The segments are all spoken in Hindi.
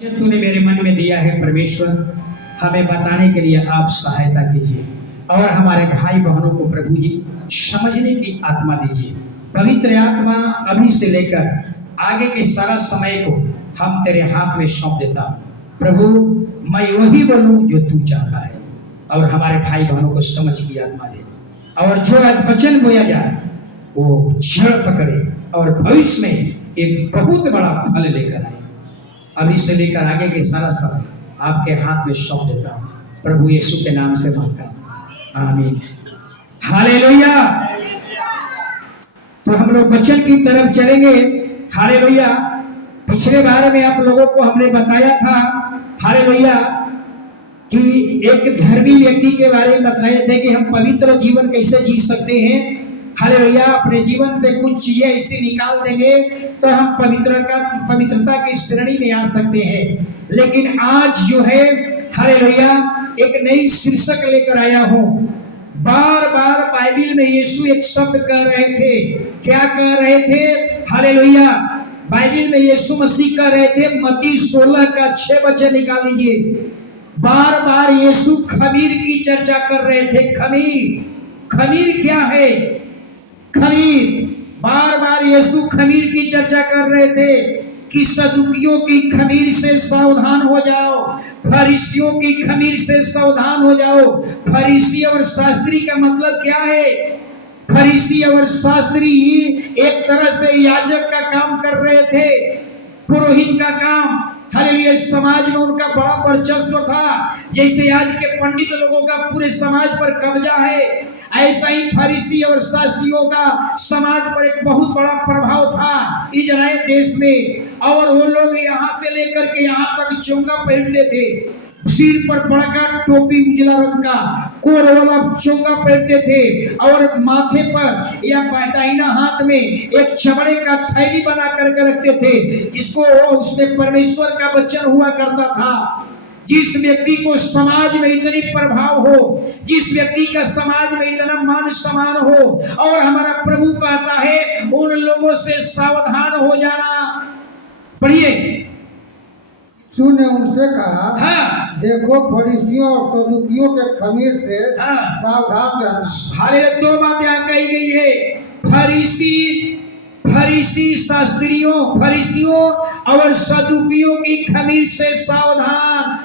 जो तूने मेरे मन में दिया है परमेश्वर, हमें बताने के लिए आप सहायता कीजिए और हमारे भाई बहनों को प्रभु जी समझने की आत्मा दीजिए। पवित्र आत्मा अभी से लेकर आगे के सारा समय को हम तेरे हाथ में सौंप देता हूँ। प्रभु मैं वही बोलूँ जो तू चाहता है और हमारे भाई बहनों को समझ की आत्मा दे, और जो आज वचन बोया जाए वो जड़ पकड़े और भविष्य में एक बहुत बड़ा फल लेकर आए। अभी से लेकर आगे के सारा समय आपके हाथ में सौंप देता हूँ, प्रभु यीशु के नाम से मांगता हूँ, आमीन। हालेलुया। तो हम लोग वचन की तरफ चलेंगे। हालेलुया। पिछले बार में आप लोगों को हमने बताया था, हालेलुया, कि एक धर्मी व्यक्ति के बारे में बताए थे कि हम पवित्र जीवन कैसे जी सकते हैं। हालेलुया। अपने जीवन से कुछ चीजें ऐसी निकाल देंगे तो हम पवित्रता की श्रेणी में आ सकते हैं। लेकिन आज जो है, हालेलुया, एक नई शीर्षक लेकर आया हूं। बार बार बाइबल में यीशु एक शब्द कह रहे थे। क्या कह रहे थे? हालेलुया। बाइबल में यीशु मसीह कह रहे थे, मत्ती 16 का 6 वचन निकाल लीजिए। बार बार यीशु खमीर की चर्चा कर रहे थे। खमीर क्या है? खमीर, बार बार यीशु खमीर की चर्चा कर रहे थे कि सदुकियों की खमीर से सावधान हो जाओ, फरीसियों की खमीर से सावधान हो जाओ। फरीसी और शास्त्री का मतलब क्या है? फरीसी और शास्त्री एक तरह से याजक का काम कर रहे थे, पुरोहित का काम। हालेलुया। समाज में उनका बड़ा वर्चस्व था। जैसे आज के पंडित लोगों का पूरे समाज पर कब्जा है, ऐसा ही फरीसी और शास्त्रियों का समाज पर एक बहुत बड़ा प्रभाव था इजराइल देश में। और वो लोग यहाँ से लेकर के यहाँ तक चोंगा पहनते थे, सिर पर बड़का टोपी उजला रंग का कोर वाला चोंगा पहनते थे, और माथे पर या दाहिना हाथ में एक चमड़े का थैली बना करके रखते थे, जिसको उसमें परमेश्वर का वचन हुआ करता था। जिस व्यक्ति को समाज में इतनी प्रभाव हो, जिस व्यक्ति का समाज में इतना मान सम्मान हो, और हमारा प्रभु कहता है उन लोगों से सावधान हो जाना। पढ़िए। ने उनसे कहा, हाँ, देखो फरीसियों और सदुकियों के खमीर से सावधान रहना। हालेलुया। दो बात यहाँ कही गई है। फरीसी फरीसियों और सदुकियों की खमीर से सावधान।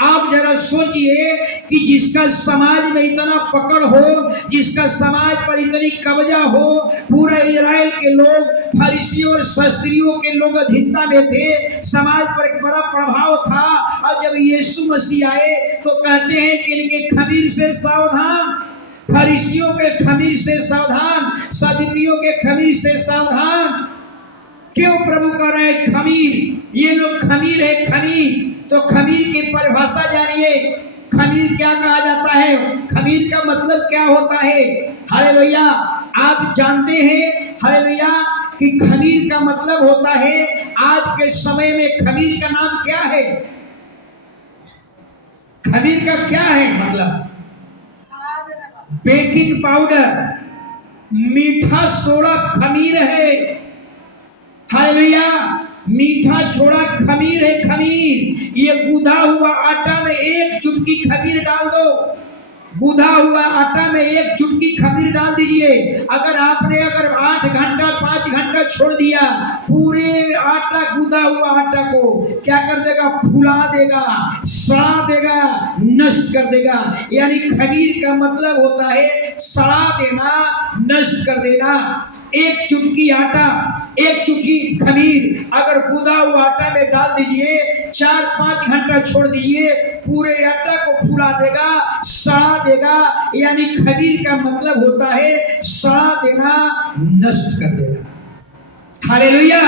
आप जरा सोचिए कि जिसका समाज में इतना पकड़ हो, जिसका समाज पर इतनी कब्जा हो, पूरा इजराइल के लोग फरीसियों और शास्त्रियों के लोग अधीनता में थे, समाज पर एक बड़ा प्रभाव था। और जब यीशु मसीह आए तो कहते हैं कि इनके खमीर से सावधान, फरीसियों के खमीर से सावधान, सदुकियों के खमीर से सावधान। क्यों प्रभु कह रहे हैं खमीर? ये लोग खमीर है, खमीर। तो खमीर की परिभाषा जानिए। खमीर क्या कहा जाता है? खमीर का मतलब क्या होता है? हालेलुया। आप जानते हैं, हालेलुया, कि खमीर का मतलब होता है, आज के समय में खमीर का नाम क्या है? खमीर का क्या है मतलब? बेकिंग पाउडर, मीठा सोडा खमीर है। हालेलुया। मीठा छोड़ा खमीर है, खमीर। ये गूंधा हुआ आटा में एक चुटकी खमीर डाल दो, गूंधा हुआ आटा में एक चुटकी खमीर डाल दीजिए। अगर आपने 8 घंटा 5 घंटा छोड़ दिया, पूरे आटा, गूंधा हुआ आटा को क्या कर देगा? फुला देगा, सड़ा देगा, नष्ट कर देगा। यानी खमीर का मतलब होता है सड़ा देना, नष्ट कर देना। एक चुटकी आटा, एक चुटकी खमीर अगर गूंधा हुआ आटा में डाल दीजिए, 4-5 घंटा छोड़ दीजिए, पूरे आटा को फुला देगा, सड़ा देगा। यानी खमीर का मतलब होता है सड़ा देना, नष्ट कर देना। हालेलुया।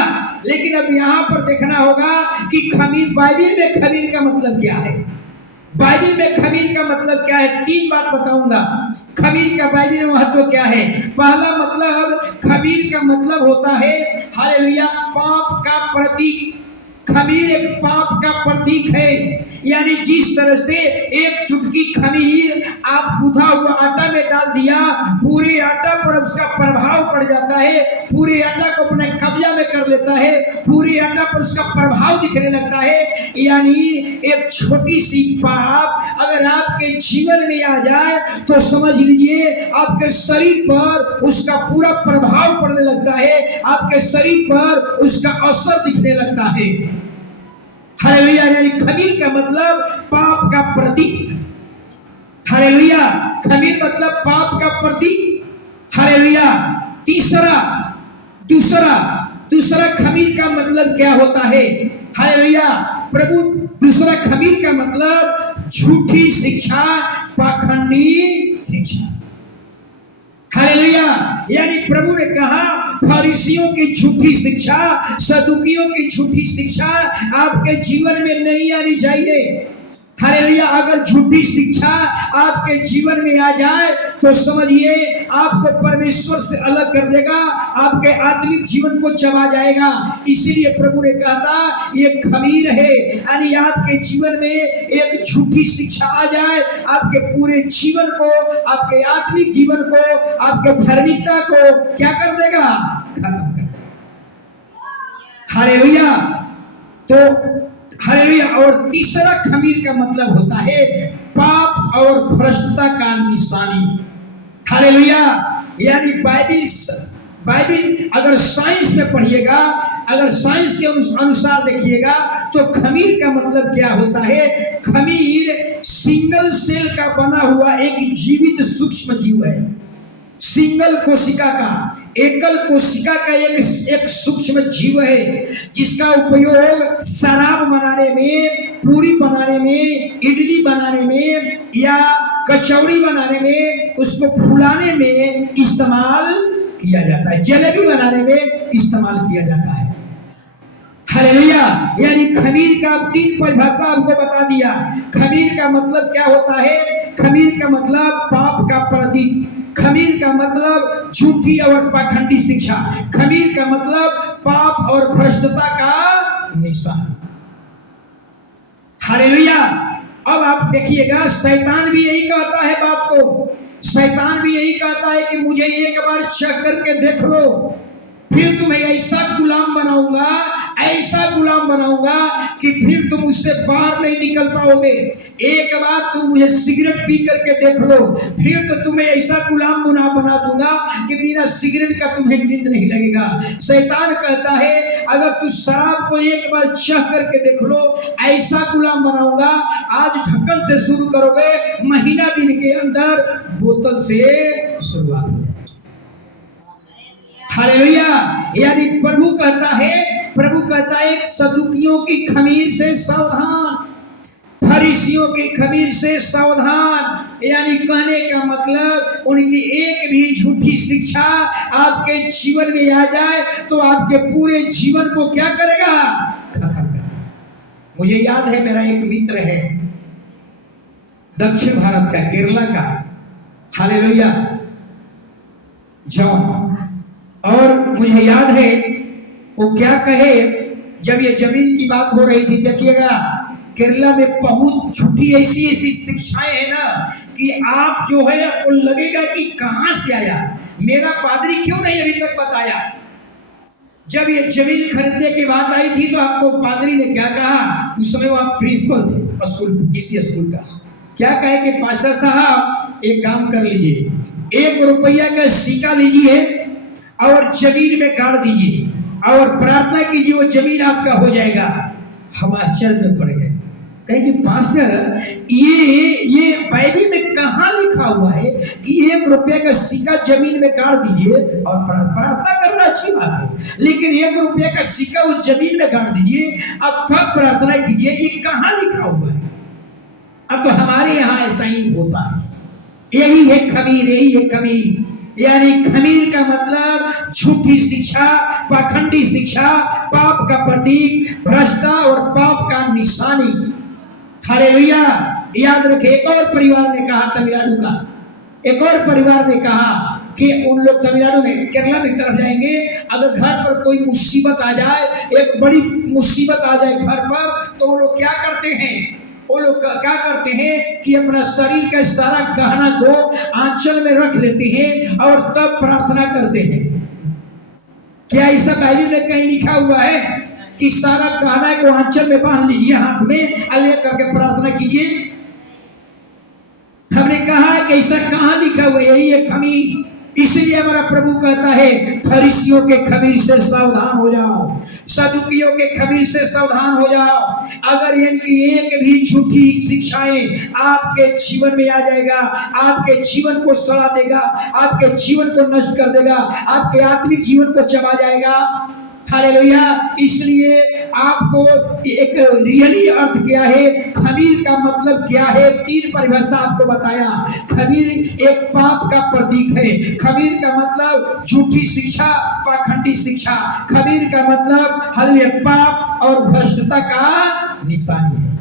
लेकिन अब यहाँ पर देखना होगा कि खमीर, बाइबल में खमीर का मतलब क्या है? बाइबल में खमीर का मतलब क्या है? 3 बात बताऊंगा। खमीर का बाइबल में महत्व क्या है? पहला मतलब, खमीर का मतलब होता है, हालेलुया, पाप का प्रतीक। खमीर एक पाप का प्रतीक प्रतीक है। यानी जिस तरह से एक चुटकी खमीर आप गूंथा हुआ आटा में डाल दिया, पूरे आटा पर उसका प्रभाव पड़ जाता है, पूरे आटा को अपने कब्जा में कर लेता है, पूरे आटा पर उसका प्रभाव दिखने लगता है। यानी एक छोटी सी पाप अगर आपके जीवन में आ जाए तो समझ लीजिए आपके शरीर पर उसका पूरा प्रभाव पड़ने लगता है, आपके शरीर पर उसका असर दिखने लगता है। हालेलुया। यानी खमीर का मतलब पाप का प्रतीक। हालेलुया। खमीर मतलब पाप का प्रतीक। हालेलुया। दूसरा खमीर का मतलब क्या होता है? हालेलुया। प्रभु दूसरा खमीर का मतलब झूठी शिक्षा, पाखंडी शिक्षा। हालेलुया। यानी प्रभु ने कहा फरीसियों की झूठी शिक्षा, सदुकियों की झूठी शिक्षा आपके जीवन में नहीं आनी चाहिए। हालेलुया। अगर झूठी शिक्षा आपके जीवन में आ जाए तो समझिए आपको परमेश्वर से अलग कर देगा, आपके आत्मिक जीवन को चबा जाएगा। इसीलिए प्रभु ने कहा था ये खमीर है। यानी आपके जीवन में एक झूठी शिक्षा आ जाए, आपके पूरे जीवन को, आपके आत्मिक जीवन को, आपके धार्मिकता को क्या कर देगा? खत्म कर देगा। हालेलुया। तो हालेलुया। और तीसरा खमीर का मतलब होता है पाप और भ्रष्टता का निशानी। हालेलुया। यानी बाइबिल अगर साइंस में पढ़िएगा, अगर साइंस के अनुसार देखिएगा तो खमीर का मतलब क्या होता है? खमीर सिंगल सेल का बना हुआ एक जीवित सूक्ष्म जीव है। सिंगल कोशिका का, एकल कोशिका का एक सूक्ष्म जीव है जिसका उपयोग शराब बनाने में, पूरी बनाने में, इडली बनाने में या कचौड़ी बनाने में, उसको फुलाने में इस्तेमाल किया जाता है, जलेबी बनाने में इस्तेमाल किया जाता है। हालेलुया। यानी खमीर का 3 परिभाषा आपको बता दिया। खमीर का मतलब क्या होता है? खमीर का मतलब पाप का प्रतीक, खमीर का मतलब झूठी और पाखंडी शिक्षा, खमीर का मतलब पाप और भ्रष्टता का निशान। हालेलुया। अब आप देखिएगा शैतान भी यही कहता है बात को, शैतान भी यही कहता है कि मुझे एक बार चेक करके देख लो, फिर तुम्हें ऐसा गुलाम बनाऊंगा, ऐसा गुलाम बनाऊंगा कि फिर तुम उससे बाहर नहीं निकल पाओगे। एक बार तुम मुझे सिगरेट पी करके देख लो, फिर तो तुम्हें ऐसा गुलाम बना दूंगा कि बिना सिगरेट का तुम्हें नींद नहीं लगेगा। शैतान कहता है अगर तू शराब को एक बार चख करके देख लो, ऐसा गुलाम बनाऊंगा, आज ढक्कन से शुरू करोगे, महीना दिन के अंदर बोतल से शुरुआत हो जाए। हालेलुया। यानी प्रभु कहता है सदुकियों की खमीर से सावधान, फरीसियों की खमीर से सावधान। यानी कहने का मतलब उनकी एक भी झूठी शिक्षा आपके जीवन में आ जाए तो आपके पूरे जीवन को क्या करेगा? खत्म करेगा। मुझे याद है मेरा एक मित्र है दक्षिण भारत का, केरला का, हालेलुया, जॉन। और मुझे याद है वो क्या कहे, जब ये जमीन की बात हो रही थी, देखिएगा केरला में बहुत झूठी ऐसी शिक्षाएं है ना कि आप जो है आपको लगेगा कि कहां से आया, मेरा पादरी क्यों नहीं अभी तक बताया। जब ये जमीन खरीदने की बात आई थी तो आपको पादरी ने क्या कहा, उस समय वो आप प्रिंसिपल थे स्कूल, किसी स्कूल का, क्या कहे कि पास्टर साहब एक काम कर लीजिए, 1 रुपया का सिक्का लीजिए और जमीन में गाड़ दीजिए और प्रार्थना कीजिए वो जमीन आपका हो जाएगा। हम आश्चर्य में पड़ गए, कहे कि पास्टर ये बाइबल में कहाँ लिखा हुआ है कि 1 रुपये का सिक्का जमीन में गाड़ दीजिए और प्रार्थना करना अच्छी बात है, लेकिन 1 रुपये का सिक्का वो जमीन में गाड़ दीजिए अब तब प्रार्थना कीजिए, ये कहाँ लिखा हुआ है? अब तो हमारे यहाँ ऐसा ही होता है। यही है खमीर, यही है खमीर। यानी खमीर का मतलब झूठी शिक्षा, पाखंडी शिक्षा, पाप का प्रतीक, भ्रष्टता और पाप का निशानी। हालेलुया। याद रखे, एक और परिवार ने कहा तमिलनाडु का, एक और परिवार ने कहा कि उन लोग तमिलनाडु में, केरला में तरफ जाएंगे, अगर घर पर कोई मुसीबत आ जाए, एक बड़ी मुसीबत आ जाए घर पर, तो वो लोग क्या करते करते हैं, वो लोग क्या करते हैं कि अपना शरीर का सारा गहना को आंचल में रख लेते हैं और तब प्रार्थना करते हैं। क्या ऐसा बाइबल में कहीं लिखा हुआ है कि सारा गहना को आंचल में बांध लीजिए, हाथ में ले करके प्रार्थना कीजिए? हमने कहा कि ऐसा कहां लिखा हुआ है? यही है खमीर। इसलिए हमारा प्रभु कहता है फरीसियों के खमीर से सावधान हो जाओ, सदुकियों के खमीर से सावधान हो जाओ। अगर इनकी एक भी झूठी शिक्षाएं आपके जीवन में आ जाएगा, आपके जीवन को सड़ा देगा, आपके जीवन को नष्ट कर देगा, आपके आत्मिक जीवन को चबा जाएगा। हालेलुया। इसलिए आपको एक रियली अर्थ क्या है, खमीर का मतलब क्या है, 3 परिभाषा आपको बताया। खमीर एक पाप का प्रतीक है। खमीर का मतलब झूठी शिक्षा, पाखंडी शिक्षा। खमीर का मतलब हालेलुया पाप और भ्रष्टता का निशानी है।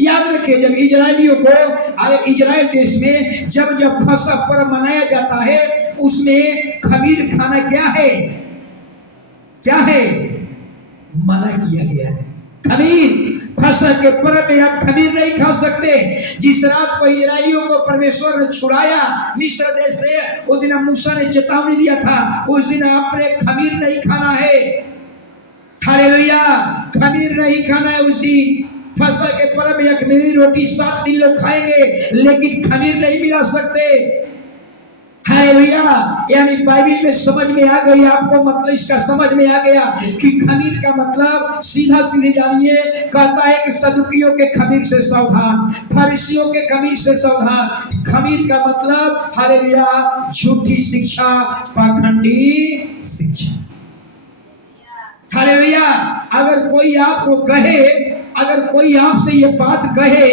याद रखिए, जब इजरायलियों को इजराइल देश में जब फसह पर्व मनाया जाता है, उसमें खमीर खाना क्या है, क्या है, मना किया गया है। खमीर, फसह के पर्व में आप खमीर नहीं खा सकते। जिस रात को इजरायलियों को परमेश्वर ने छुड़ाया मिस्र देश से, उस दिन मूसा ने चेतावनी दिया था, उस दिन आपने खमीर नहीं खाना है। हालेलुया, खमीर नहीं खाना है उस दिन। फसह के पर्व में खमीरी रोटी 7 दिन लोग खाएंगे, लेकिन खमीर नहीं मिला सकते। हालेलुया। यानी बाइबल में समझ में आ गई आपको, मतलब इसका समझ में आ गया कि खमीर का मतलब सीधा सीधे जानिए, कहता है कि सदुकियों के खमीर से सावधान, फरीसियों के खमीर से सावधान। खमीर का मतलब हालेलुया झूठी शिक्षा, पाखंडी शिक्षा। हालेलुया। अगर कोई आपको कहे, अगर कोई आपसे ये बात कहे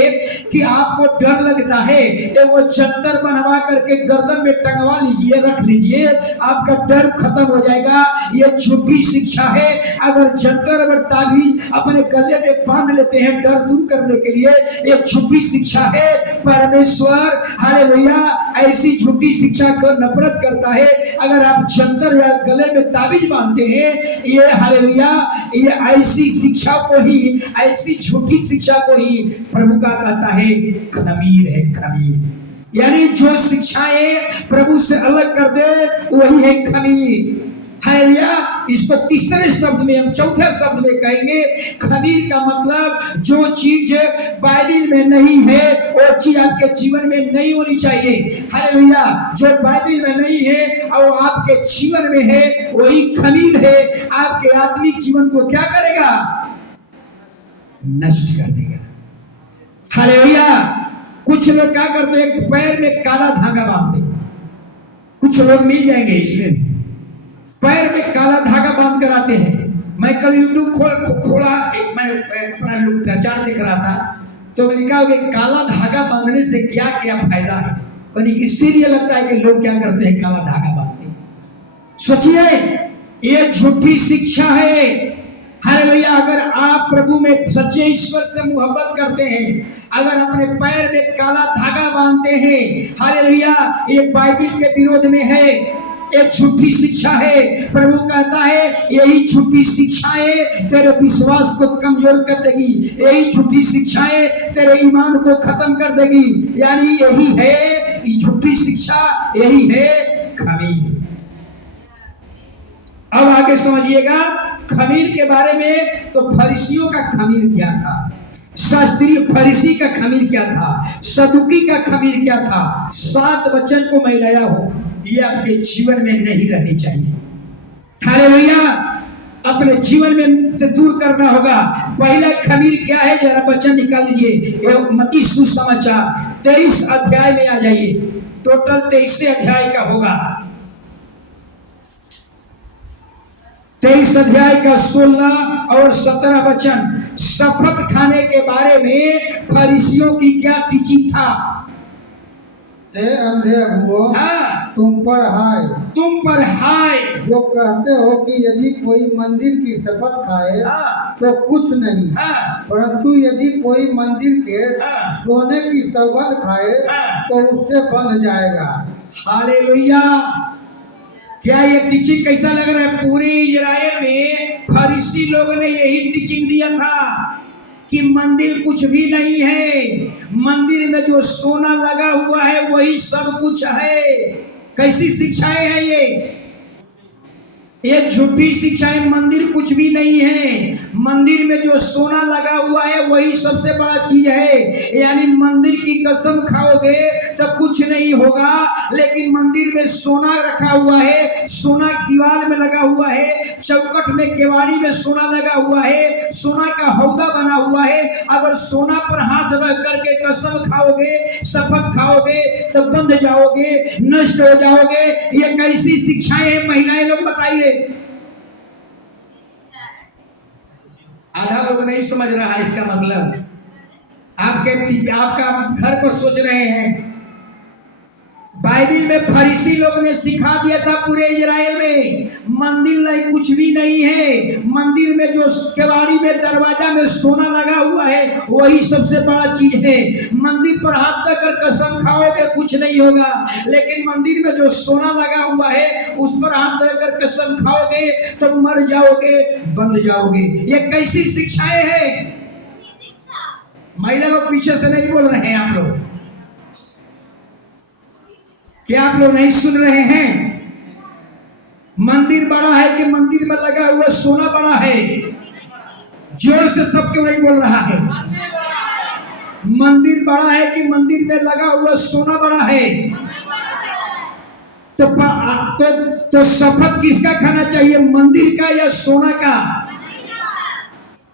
कि आपको डर लगता है, कि वो जंतर बनवा करके गर्दन में टंगवा लीजिए, रख लीजिए, आपका डर खत्म हो जाएगा, ये झूठी शिक्षा है। अगर जंतर और ताबीज अपने गले में बांध लेते हैं डर दूर करने के लिए, ये झूठी शिक्षा है। परमेश्वर हालेलुया ऐसी झूठी शिक्षा को नफरत करता है। अगर आप जंतर या गले में ताबीज बांधते हैं, ये हालेलुया ये ऐसी शिक्षा को ही, ऐसी झूठी शिक्षा को ही प्रभु का कहता है खमीर है। खमीर यानी जो शिक्षाएं प्रभु से अलग कर दे वही है खमीर। हालेलुया। इसको तीसरे शब्द में, हम चौथे शब्द में कहेंगे, खमीर का मतलब जो चीज बाइबल में नहीं है वो चीज आपके जीवन में नहीं होनी चाहिए। हालेलुया। जो बाइबल में नहीं है और आपके जीवन में है वही खमीर है। आपके आत्मिक जीवन को क्या करेगा, नष्ट कर देगा। हालेलुया। कुछ लोग क्या करते हैं, पैर में काला धागा बांधते, कुछ लोग मिल जाएंगे इसमें, पैर में काला धागा बांध कर आते हैं। मैं कल यूट्यूब खोला, मैं अपना प्रचार देख रहा था, तो लिखा हो कि काला धागा बांधने से क्या क्या फायदा है। कहीं इसीलिए लगता है कि लोग क्या करते हैं, काला धागा बांधते हैं। सोचिए, ये झूठी शिक्षा है। हालेलुया। अगर आप प्रभु में सच्चे ईश्वर से मोहब्बत करते हैं, अगर अपने पैर में काला धागा बांधते हैं, हालेलुया ये बाइबल के विरोध में है, एक झूठी शिक्षा है। प्रभु कहता है यही झूठी शिक्षाएं तेरे विश्वास को कमजोर कर देगी, यही झूठी शिक्षाएं तेरे ईमान को खत्म कर देगी। यानी यही है झूठी शिक्षा, यही है खमीर। अब आगे समझिएगा खमीर के बारे में। तो फरीसियों का खमीर क्या था, शास्त्रीय फरीसी का खमीर क्या था, सदुकी का खमीर क्या था। 7 वचन को मैं लाया हूं, ये आपके जीवन में नहीं रहनी चाहिए। हालेलुया। अपने जीवन में से दूर करना होगा। पहला खमीर क्या है, जरा वचन निकाल लीजिए। मत्ती सुसमाचार 23 अध्याय में आ जाइए। टोटल 23 अध्याय का होगा। 23 अध्याय का 16 और 17 वचन। शपथ खाने के बारे में फरीसियों की क्या टीचिंग था। अंधे अगुओं, तुम पर हाय, तुम पर हाय, जो कहते हो कि यदि कोई मंदिर की शपथ खाए तो कुछ नहीं, परंतु यदि कोई मंदिर के सोने की सौगंध खाए तो उससे बंध जाएगा। हालेलुया। क्या ये टीचिंग कैसा लग रहा है? पूरे इजराइल में फरीसी लोगों ने यही टीचिंग दिया था कि मंदिर कुछ भी नहीं है, मंदिर में जो सोना लगा हुआ है वही सब कुछ है। कैसी शिक्षाएं हैं ये झूठी शिक्षाएं। मंदिर कुछ भी नहीं है, मंदिर में जो सोना लगा हुआ है वही सबसे बड़ा चीज है। यानी मंदिर की कसम खाओगे तो कुछ नहीं होगा, लेकिन मंदिर में सोना रखा हुआ है, सोना दीवार में लगा हुआ है, चौखट में केवाड़ी में सोना लगा हुआ है, सोना का हौदा बना हुआ है। अगर सोना पर हाथ रख करके कसम खाओगे, शपथ खाओगे तो बंध जाओगे, नष्ट हो जाओगे। ये कैसी शिक्षाएं हैं महिलाएं लोग बताइए। आधा लोग नहीं समझ रहा है इसका मतलब। आपका घर पर सोच रहे हैं बाइबिल में फरीसी लोग ने सिखा दिया था पूरे इजराइल में मंदिर कुछ भी नहीं है, मंदिर में जो केवाड़ी में दरवाजा में सोना लगा हुआ है वही सबसे बड़ा चीज है। मंदिर पर हाथ रखकर कसम खाओगे कुछ नहीं होगा, लेकिन मंदिर में जो सोना लगा हुआ है उस पर हाथ रखकर कसम खाओगे तो मर जाओगे, बंध जाओगे। ये कैसी शिक्षाएं हैं? महिला लोग पीछे से नहीं बोल रहे हैं आप लोग, क्या आप लोग नहीं सुन रहे हैं? मंदिर बड़ा है कि मंदिर में लगा हुआ सोना बड़ा है? जोर से सब क्यों नहीं बोल रहा है? मंदिर बड़ा है कि मंदिर में लगा हुआ सोना बड़ा है? तो शपथ किसका खाना चाहिए, मंदिर का या सोना का?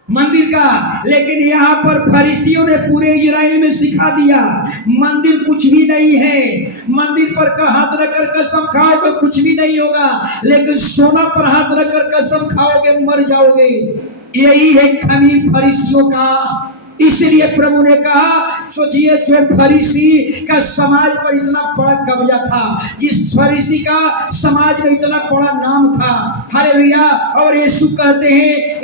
मंदिर का। लेकिन यहाँ पर फरीसियों ने पूरे इजराइल में सिखा दिया मंदिर कुछ भी नहीं है, मंदिर पर का हाथ रखकर कसम खाओगे कुछ भी नहीं होगा, लेकिन सोना पर हाथ रखकर कसम खाओगे मर जाओगे। यही है खमीर फरीसियों का। इसलिए प्रभु ने कहा, सोचिए जो फरीसी का समाज पर इतना बड़ा कब्जा था, जिस फरीसी का समाज में इतना बड़ा नाम था, हालेलुया। और यीशु कहते हैं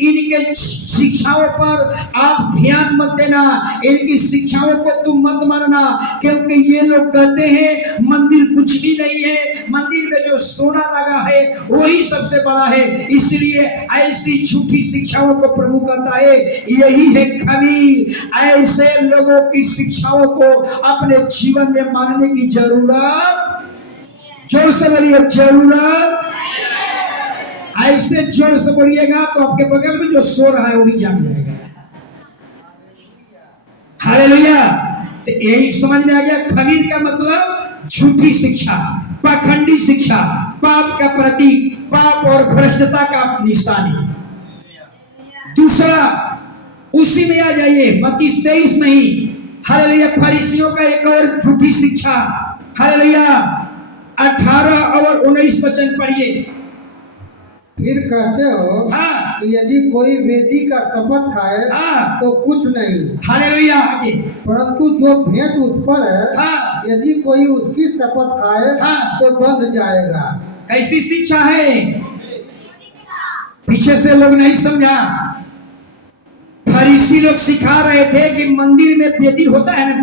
इनके शिक्षाओं पर आप ध्यान मत देना, इनकी शिक्षाओं को तुम मत मानना, क्योंकि ये लोग कहते हैं मंदिर कुछ भी नहीं है, मंदिर में जो सोना लगा है वही सबसे बड़ा है। इसलिए ऐसी झूठी शिक्षाओं को प्रभु कहता है यही है खमीर। ऐसे लोगों की शिक्षाओं को अपने जीवन में मानने की जरूरत, जोर से बोलिए जरूरत। ऐसे जोर से बोलिएगा तो आपके बगल में जो सो रहा है वो भी जाग जाएगा। हालेलुया। तो यही समझ में आ गया, खमीर का मतलब झूठी शिक्षा, पाखंडी शिक्षा, पाप का प्रतीक, पाप और भ्रष्टता का निशानी। दूसरा उसी में आ जाइए 32-23 में ही, हालेलुया, फरीसियों का एक और झूठी शिक्षा। हालेलुया, 18 और 19 वचन पढ़िए। फिर कहते हो कि यदि कोई वेदी का शपथ खाए तो कुछ नहीं, हालेलुया, आगे। परंतु जो भेंट उस पर है यदि कोई उसकी शपथ खाए तो बंध जाएगा। कैसी शिक्षा है? पीछे से लोग नहीं समझा। फरीसी लोग सिखा रहे थे कि मंदिर में वेदी होता है ना,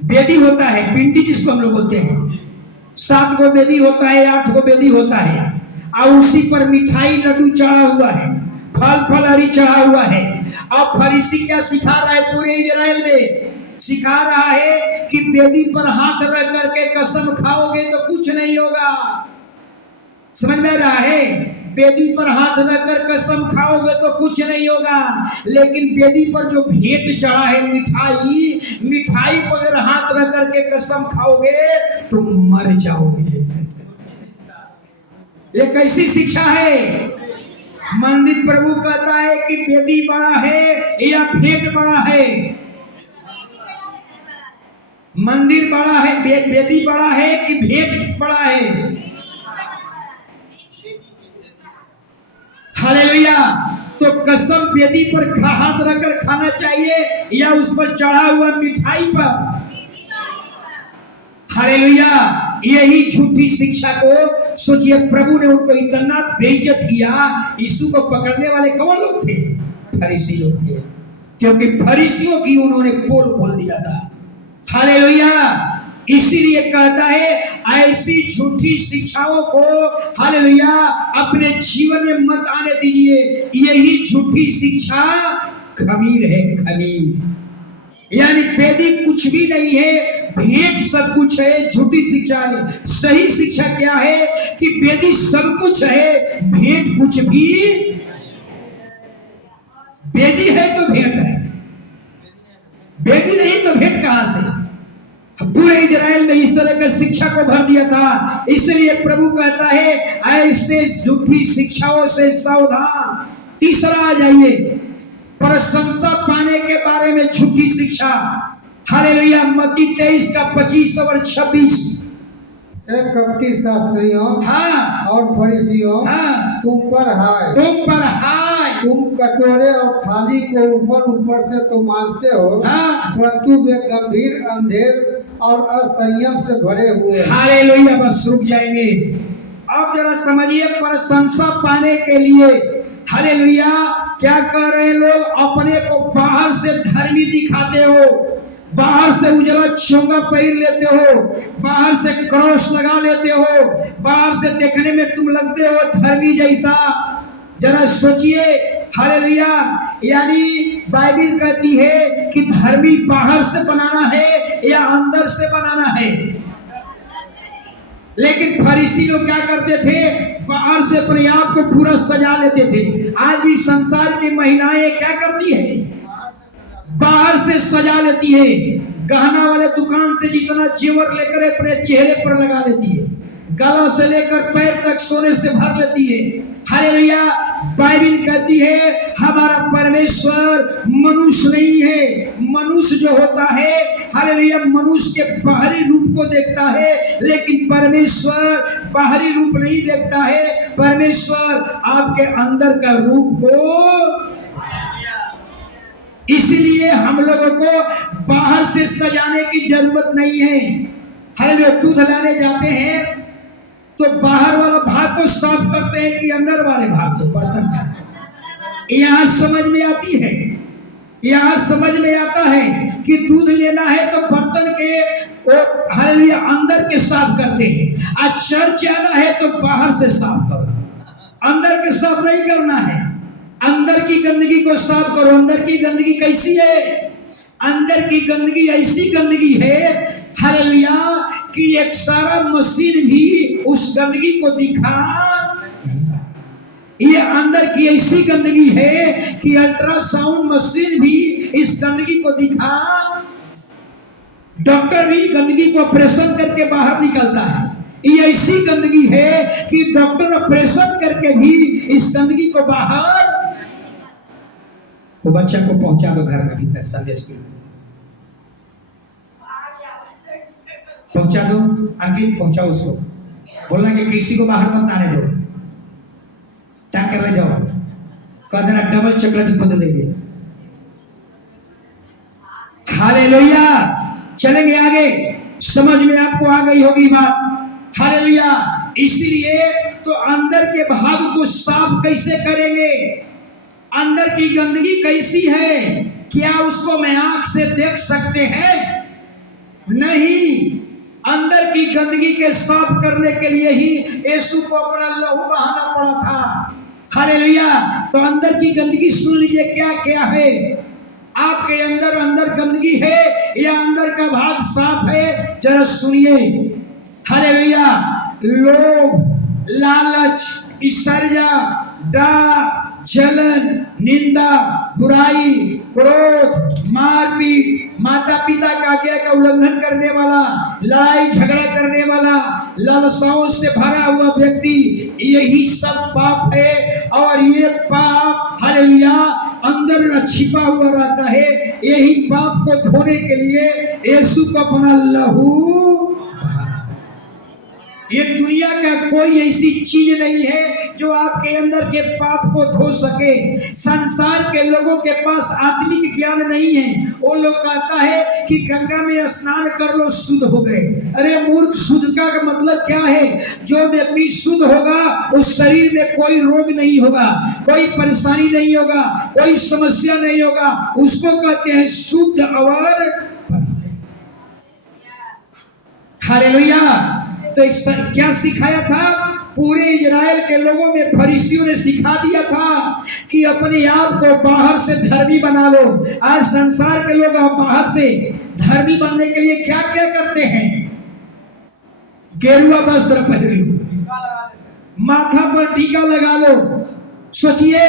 वेदी होता है, पिंडी जिसको हम लोग बोलते हैं। 7 गो वेदी होता है, 8 गो वेदी होता है, और उसी पर मिठाई लड्डू चढ़ा हुआ है, फल फलहरी चढ़ा हुआ है। अब फरीसी क्या सिखा रहा है? पूरे इजराइल में सिखा रहा है कि वेदी पर हाथ रख करके कसम खाओगे तो कुछ नहीं होगा। समझ में रहा है? वेदी पर हाथ रखकर कसम खाओगे तो कुछ नहीं होगा, लेकिन वेदी पर जो भेंट चढ़ा है मिठाई पर अगर हाथ रख करके कसम खाओगे तो मर जाओगे। ये कैसी शिक्षा है? मंदिर प्रभु कहता है कि वेदी बड़ा है या भेंट बड़ा है? मंदिर बड़ा है, वेदी बड़ा है कि भेंट बड़ा है? हालेलुया। तो कसम वेदी पर हाथ रखकर खाना चाहिए या उस पर चढ़ा हुआ मिठाई पर? हालेलुया। यही झूठी शिक्षा को सोचिए, प्रभु ने उनको इतना बेइज्जत किया। यीशु को पकड़ने वाले कौन लोग थे? फरीसी लोग थे, क्योंकि फरीसियों की उन्होंने पोल खोल दिया था। हालेलुया। इसीलिए कहता है ऐसी झूठी शिक्षाओं को हालेलुया अपने जीवन में मत आने दीजिए। यही झूठी शिक्षा खमीर है, खमीर। यानी वैदिक कुछ भी नहीं है, भेद सब कुछ है, झूठी शिक्षा है। सही शिक्षा क्या है कि वैदिक सब कुछ है, भेद कुछ भी। वेदी है तो भेंट है, वेदी नहीं तो भेंट कहां से? पूरे इजराइल में इस तरह की शिक्षा को भर दिया था। इसलिए प्रभु कहता है ऐसे झूठी शिक्षाओं से सावधान। तीसरा आ जाइए, प्रशंसा पाने के बारे में झूठी शिक्षा। हालेलुया। मत्ती 23 का 25 और 26। कपटी शास्त्रियों हाँ और फरीसियों, हाँ तुम पर हाय, तुम पर हाय। तुम कटोरे और थाली को ऊपर ऊपर से तो मानते हो, हाँ परंतु वे गंभीर, अंधेर और असंयम से भरे हुए हैं। हालेलुया। बस रुक जाएंगे। अब जरा समझिए, प्रशंसा पाने के लिए हालेलुया क्या कर रहे हैं लोग? अपने को बाहर से धर्मी दिखाते हो, बाहर से उजला चोंगा पहन लेते हो, बाहर से क्रॉस लगा लेते हो, बाहर से देखने में तुम लगते हो धर्मी जैसा। जरा सोचिए हालेलुया। यानी बाइबल कहती है कि धर्मी बाहर से बनाना है या अंदर से बनाना है। लेकिन फरीसी लोग क्या करते थे? बाहर से अपने आप को पूरा सजा लेते थे। आज भी संसार की महिलाएं क्या करती है? बाहर से सजा लेती है। गहना वाले दुकान से जितना जेवर लेकर अपने चेहरे पर लगा लेती है, गला से लेकर पैर तक सोने से भर लेती है। हालेलुया। बाइबल कहती है हमारा परमेश्वर मनुष्य नहीं है। मनुष्य जो होता है हालेलुया मनुष्य के बाहरी रूप को देखता है, लेकिन परमेश्वर बाहरी रूप नहीं देखता है। परमेश्वर आपके अंदर का रूप को। इसलिए हम लोगों को बाहर से सजाने की जरूरत नहीं है। हालेलुया। दूध लाने जाते हैं तो बाहर वाला भाग को साफ करते हैं कि अंदर वाले भाग को, बर्तन का। यहाँ समझ में आती है, यहाँ समझ में आता है कि दूध लेना है तो बर्तन के और हालेलुया अंदर के साफ करते हैं। आज चर्च आना है तो बाहर से साफ करो, अंदर के साफ नहीं करना है। अंदर की गंदगी को साफ करो। अंदर की गंदगी कैसी है? अंदर की गंदगी ऐसी गंदगी है हालेलुया कि एक सारा मशीन भी उस गंदगी को दिखा। ये अंदर की ऐसी गंदगी है कि अल्ट्रासाउंड मशीन भी इस गंदगी को दिखा। डॉक्टर भी गंदगी को ऑपरेशन करके बाहर निकलता है। ये ऐसी गंदगी है कि डॉक्टर ऑपरेशन करके भी इस गंदगी को बाहर। तो बच्चा को पहुंचा दो घर में भीतर संदेश के लिए, पहुंचा दो। अंकित पहुंचाओ उसको, बोलना कि किसी को बाहर मत आने दो। टांग कर ले जाओ, कह देना डबल चॉकलेट इसको दे देंगे। हालेलुया। चलेंगे आगे, समझ में आपको आ गई होगी बात। हालेलुया। इसलिए तो अंदर के भाग को साफ कैसे करेंगे? अंदर की गंदगी कैसी है? क्या उसको मैं आंख से देख सकते हैं? नहीं। अंदर की गंदगी के साफ करने के लिए ही यीशु को अपना लहू बहाना पड़ा था। हालेलुया। तो अंदर की गंदगी सुन लीजिए क्या क्या है। आपके अंदर गंदगी है या अंदर का भाग साफ है? जरा सुनिए। हालेलुया। लोभ, लालच, ईर्ष्या, डाह, जलन, निंदा, बुराई, क्रोध, मारपीट, माता पिता का आज्ञा का उल्लंघन करने वाला, लड़ाई झगड़ा करने वाला, लालसाओं से भरा हुआ व्यक्ति, यही सब पाप है। और ये पाप हालेलुया अंदर छिपा हुआ रहता है। यही पाप को धोने के लिए यीशु को अपना लहू। ये दुनिया का कोई ऐसी चीज नहीं है जो आपके अंदर के पाप को धो सके। संसार के लोगों के पास आत्मिक ज्ञान नहीं है। वो लोग कहता है कि गंगा में स्नान कर लो शुद्ध हो गए। अरे मूर्ख, शुद्धता का मतलब क्या है? जो व्यक्ति शुद्ध होगा उस शरीर में कोई रोग नहीं होगा, कोई परेशानी नहीं होगा, कोई समस्या नहीं होगा। उसको कहते हैं शुद्ध और हालेलुया। तो क्या सिखाया था? पूरे इजराइल के लोगों में फरीसियों ने सिखा दिया था कि अपने आप को बाहर से धर्मी बना लो। आज संसार के लोग बाहर से धर्मी बनने के लिए क्या क्या करते हैं? गेरुआ वस्त्र पहन लो, माथा पर टीका लगा लो। सोचिए,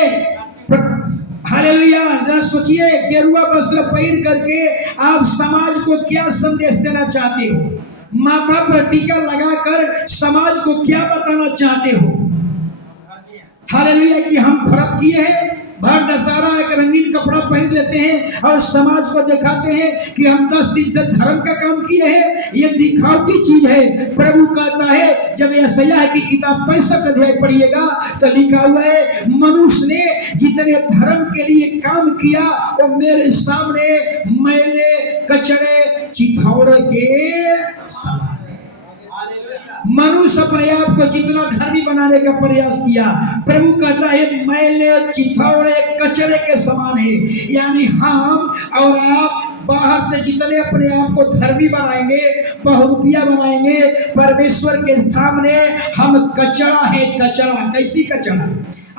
हालेलुया, जरा सोचिए, गेरुआ वस्त्र पहन करके आप समाज को क्या संदेश देना चाहते हो? माथा पर टीका लगाकर समाज को क्या बताना चाहते हो? हालेलुया, कि हम फर्क किए हैं, भर दशहरा एक रंगीन कपड़ा पहन लेते हैं और समाज को दिखाते हैं कि हम 10 दिन से धर्म का काम किए हैं। ये दिखावटी चीज है। प्रभु कहता है, जब यशायाह की किताब 65 अध्याय पढ़िएगा तो लिखा हुआ है, मनुष्य ने जितने धर्म के लिए काम किया वो मेरे सामने मैले कचड़े चिथौड़े के समान है। मनुष्य अपने आप को जितना धर्मी बनाने का प्रयास किया, प्रभु कहता है मैले चिथौड़े कचरे के समान है। यानी हम और आप बाहर से जितने अपने आप को धर्मी बनाएंगे, बहुरूपिया बनाएंगे, परमेश्वर के सामने हम कचरा है। कचरा, कैसी कचरा?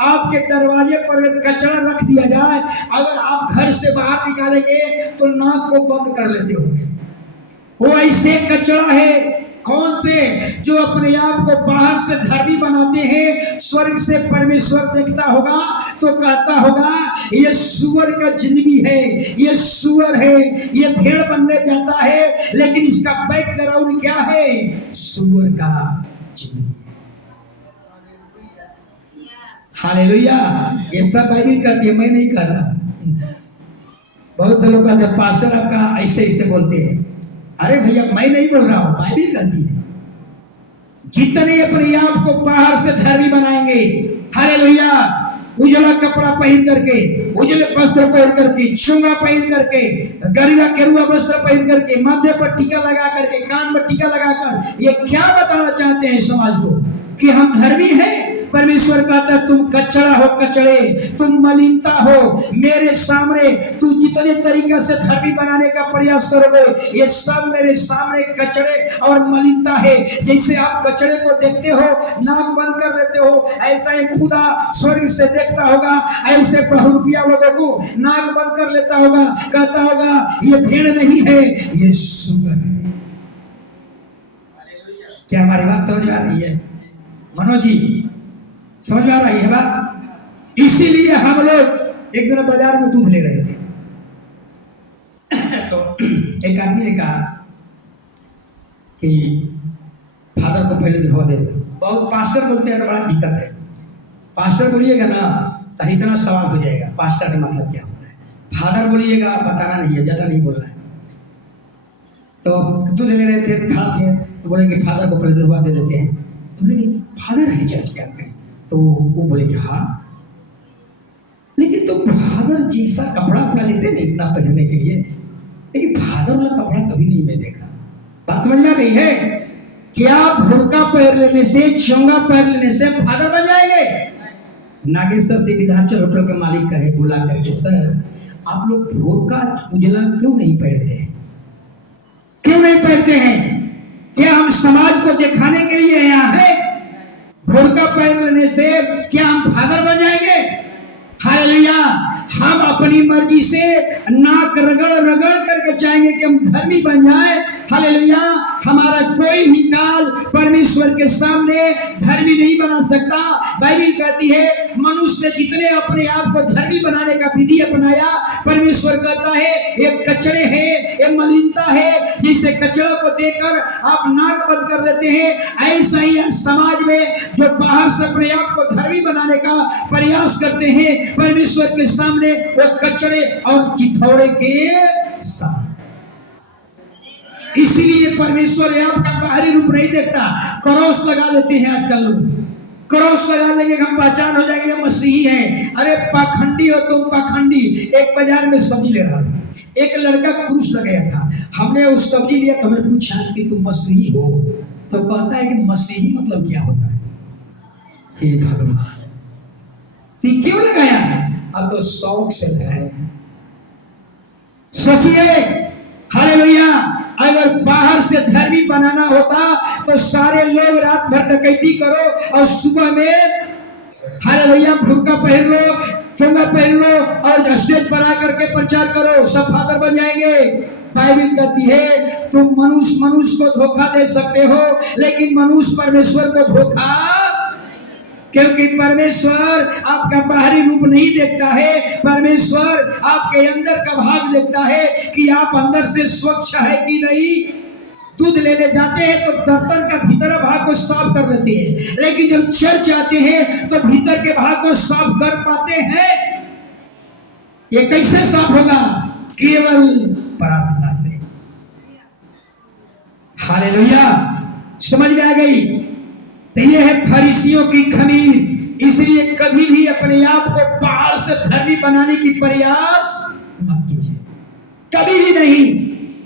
आपके दरवाजे पर कचरा रख दिया जाए, अगर आप घर से बाहर निकालेंगे तो नाक को बंद कर लेते होंगे। वो ऐसे कचरा है। कौन से? जो अपने आप को बाहर से धर्मी बनाते हैं। स्वर्ग से परमेश्वर देखता होगा तो कहता होगा, ये सुअर का जिंदगी है, ये सुअर है, ये भेड़ बनने जाता है, लेकिन इसका बैकग्राउंड क्या है? सुअर का जिंदगी। हालेलुया, ये सब बाइबल कहती है, मैं नहीं कहता। बहुत से लोग कहते हैं पास्टर आपका ऐसे ऐसे बोलते हैं। अरे भैया, मैं नहीं बोल रहा हूं, बाइबल कहती है। जितने अपने आप को बाहर से धर्मी बनाएंगे, हालेलुया, उजला कपड़ा पहन करके, उजले वस्त्र पहन करके, चुंगा पहन करके, गरीबा केरुआ वस्त्र पहन करके, माथे पर टीका लगा करके, कान पर टीका लगाकर, ये क्या बताना चाहते हैं समाज को? कि हम धर्मी हैं। परमेश्वर कहता है, तुम कचड़ा हो, कचड़े, तुम मलिनता हो। मेरे सामने तू जितने तरीके से धर्मी बनाने का प्रयास करोगे, ये सब मेरे सामने कचड़े और मलिनता है। जैसे आप कचड़े को देखते हो, नाक बंद कर लेते हो, ऐसा ही खुदा स्वर्ग से देखता होगा, ऐसे बहुरूपिया लोगों को नाक बंद कर लेता होगा, कहता होगा ये भेड़ नहीं है, ये सुअर है। क्या हमारी बात समझ में आ रही है मनोज जी? समझ में आ रही है बात? इसीलिए हम लोग एक दिन बाजार में दूध ले रहे थे तो एक आदमी ने कहा कि फादर को पहले धोवा दे दो। बहुत पास्टर बोलते हैं तो बड़ा दिक्कत है। पास्टर बोलिएगा ना तो इतना सवाल हो जाएगा, पास्टर का मतलब क्या होता है। फादर बोलिएगा, बताना नहीं है, ज्यादा नहीं बोलना है। तो दूध ले रहे थे, खड़ा थे, तो बोलेंगे फादर को पहले धोवा दे देते हैं। तो बोलेंगे फादर है क्या करें? तो वो बोलेंगे हाँ, लेकिन तो फादर जैसा कपड़ा अपना लेते नहीं इतना पहनने के लिए, लेकिन फादर वाला कपड़ा कभी नहीं मैं देखा। बात समझ में आ रही है? क्या भुड़का पहन लेने से, चोंगा पहन लेने से फादर बन जाएंगे? नागेश्वर से विधाचल होटल के मालिक का है, बुला करके, सर आप लोग भुड़का उजला क्यों नहीं पहनते हैं? क्यों नहीं पहनते हैं? क्या हम समाज को दिखाने के लिए यहाँ है? भुड़का पहन लेने से क्या हम फादर बन जाएंगे? हालेलुया, हम अपनी मर्जी से नाक रगड़ रगड़ करके चाहेंगे कि हम धर्मी बन जाए। हालेलुया, हमारा कोई भी काल परमेश्वर के सामने धर्मी नहीं बना सकता। बाइबल कहती है मनुष्य ने जितने अपने आप को धर्मी बनाने का विधि अपनाया, परमेश्वर कहता है ये कचड़े हैं, ये मलिनता है। जिसे कचरा को देखकर आप नाक बंद कर लेते हैं, ऐसा ही समाज में जो बाहर से अपने आप को धर्मी बनाने का प्रयास करते हैं, परमेश्वर के सामने वो कचड़े और चिथौड़े के समान। इसीलिए परमेश्वर आपका बाहरी रूप नहीं देखता। क्रॉस लगा लेते हैं आजकल लोग, क्रॉस लगा लेंगे हम पहचान हो जाएंगे मसीही हैं। अरे पाखंडी हो तुम, पाखंडी। एक बाजार में सब्जी ले रहा था, एक लड़का क्रूस लगाया था, हमने उस सब्जी लिया तो हमने पूछा कि तुम मसीही हो? तो कहता है कि मसीही मतलब क्या होता है? हे भगवान, तो क्यों लगाया है? अब तो शौक से लगाया है। सोचिए, हालेलुया, अगर बाहर से धर्मी बनाना होता तो सारे लोग रात भर डकैती करो और सुबह में हालेलुया बुर्का पहन लो, चोंगा पहन लो और स्टेज पर आकर के प्रचार करो, सब फादर बन जाएंगे। बाइबल कहती है तुम मनुष्य को धोखा दे सकते हो, लेकिन मनुष्य परमेश्वर को धोखा, क्योंकि परमेश्वर आपका बाहरी रूप नहीं देखता है, परमेश्वर आपके अंदर का भाग देखता है कि आप अंदर से स्वच्छ है कि नहीं। दूध लेने जाते हैं तो बर्तन का भीतर भाग को साफ कर लेते हैं, लेकिन जब चर्च आते हैं तो भीतर के भाग को साफ कर पाते हैं। ये कैसे साफ होगा? केवल प्रार्थना से। हालेलुया, समझ में आ गई? तो ये है फरीसियों की खमीर। इसलिए कभी भी अपने आप को बाहर से धर्मी बनाने की प्रयास मत कीजिए, कभी भी नहीं।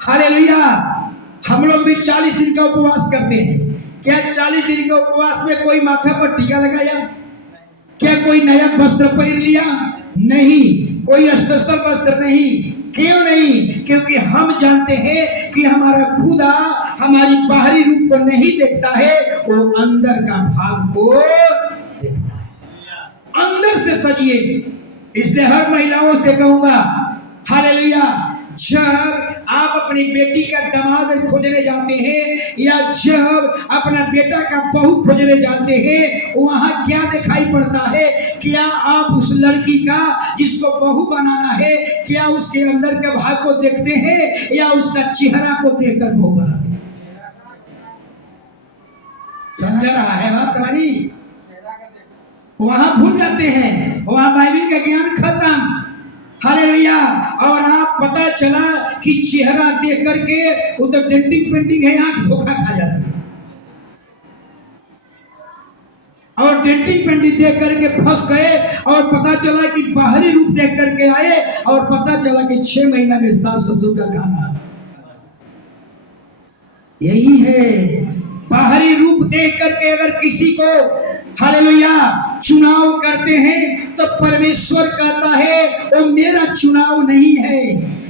हालेलुया, हम लोग भी 40 दिन का उपवास करते हैं। क्या 40 दिन के उपवास में कोई माथा पर टीका लगाया? क्या कोई नया वस्त्र पहन लिया? नहीं, कोई स्पेशल वस्त्र नहीं। क्यों नहीं? क्योंकि हम जानते हैं कि हमारा खुदा हमारी बाहरी रूप को नहीं देखता है, वो अंदर का भाग को देखता है। अंदर से सजिए। इसलिए हर महिलाओं से कहूंगा, हालेलुया, जब आप अपनी बेटी का दामाद खोजने जाते हैं या जब अपना बेटा का बहू खोजने जाते हैं, वहां क्या दिखाई पड़ता है? क्या आप उस लड़की का जिसको बहू बनाना है, क्या उसके अंदर के भाग को देखते हैं या उसका चेहरा को देखकर बहू बनाते हैं? समझ रहा है बात तुम्हारी? वहां भूल जाते हैं, वहां बाइबल का ज्ञान खत्म। हालेलुया, और आप पता चला कि चेहरा देख करके उधर डेंटिंग पेंटिंग है, आंख धोखा खा जाती है, और डेंटिंग पेंटिंग देख करके फंस गए, और पता चला कि बाहरी रूप देख करके आए और पता चला कि 6 महीना में सास ससुर का खाना। यही है, बाहरी रूप देख करके अगर किसी को हालेलुया चुनाव करते हैं तो परमेश्वर कहता है वो मेरा चुनाव नहीं है।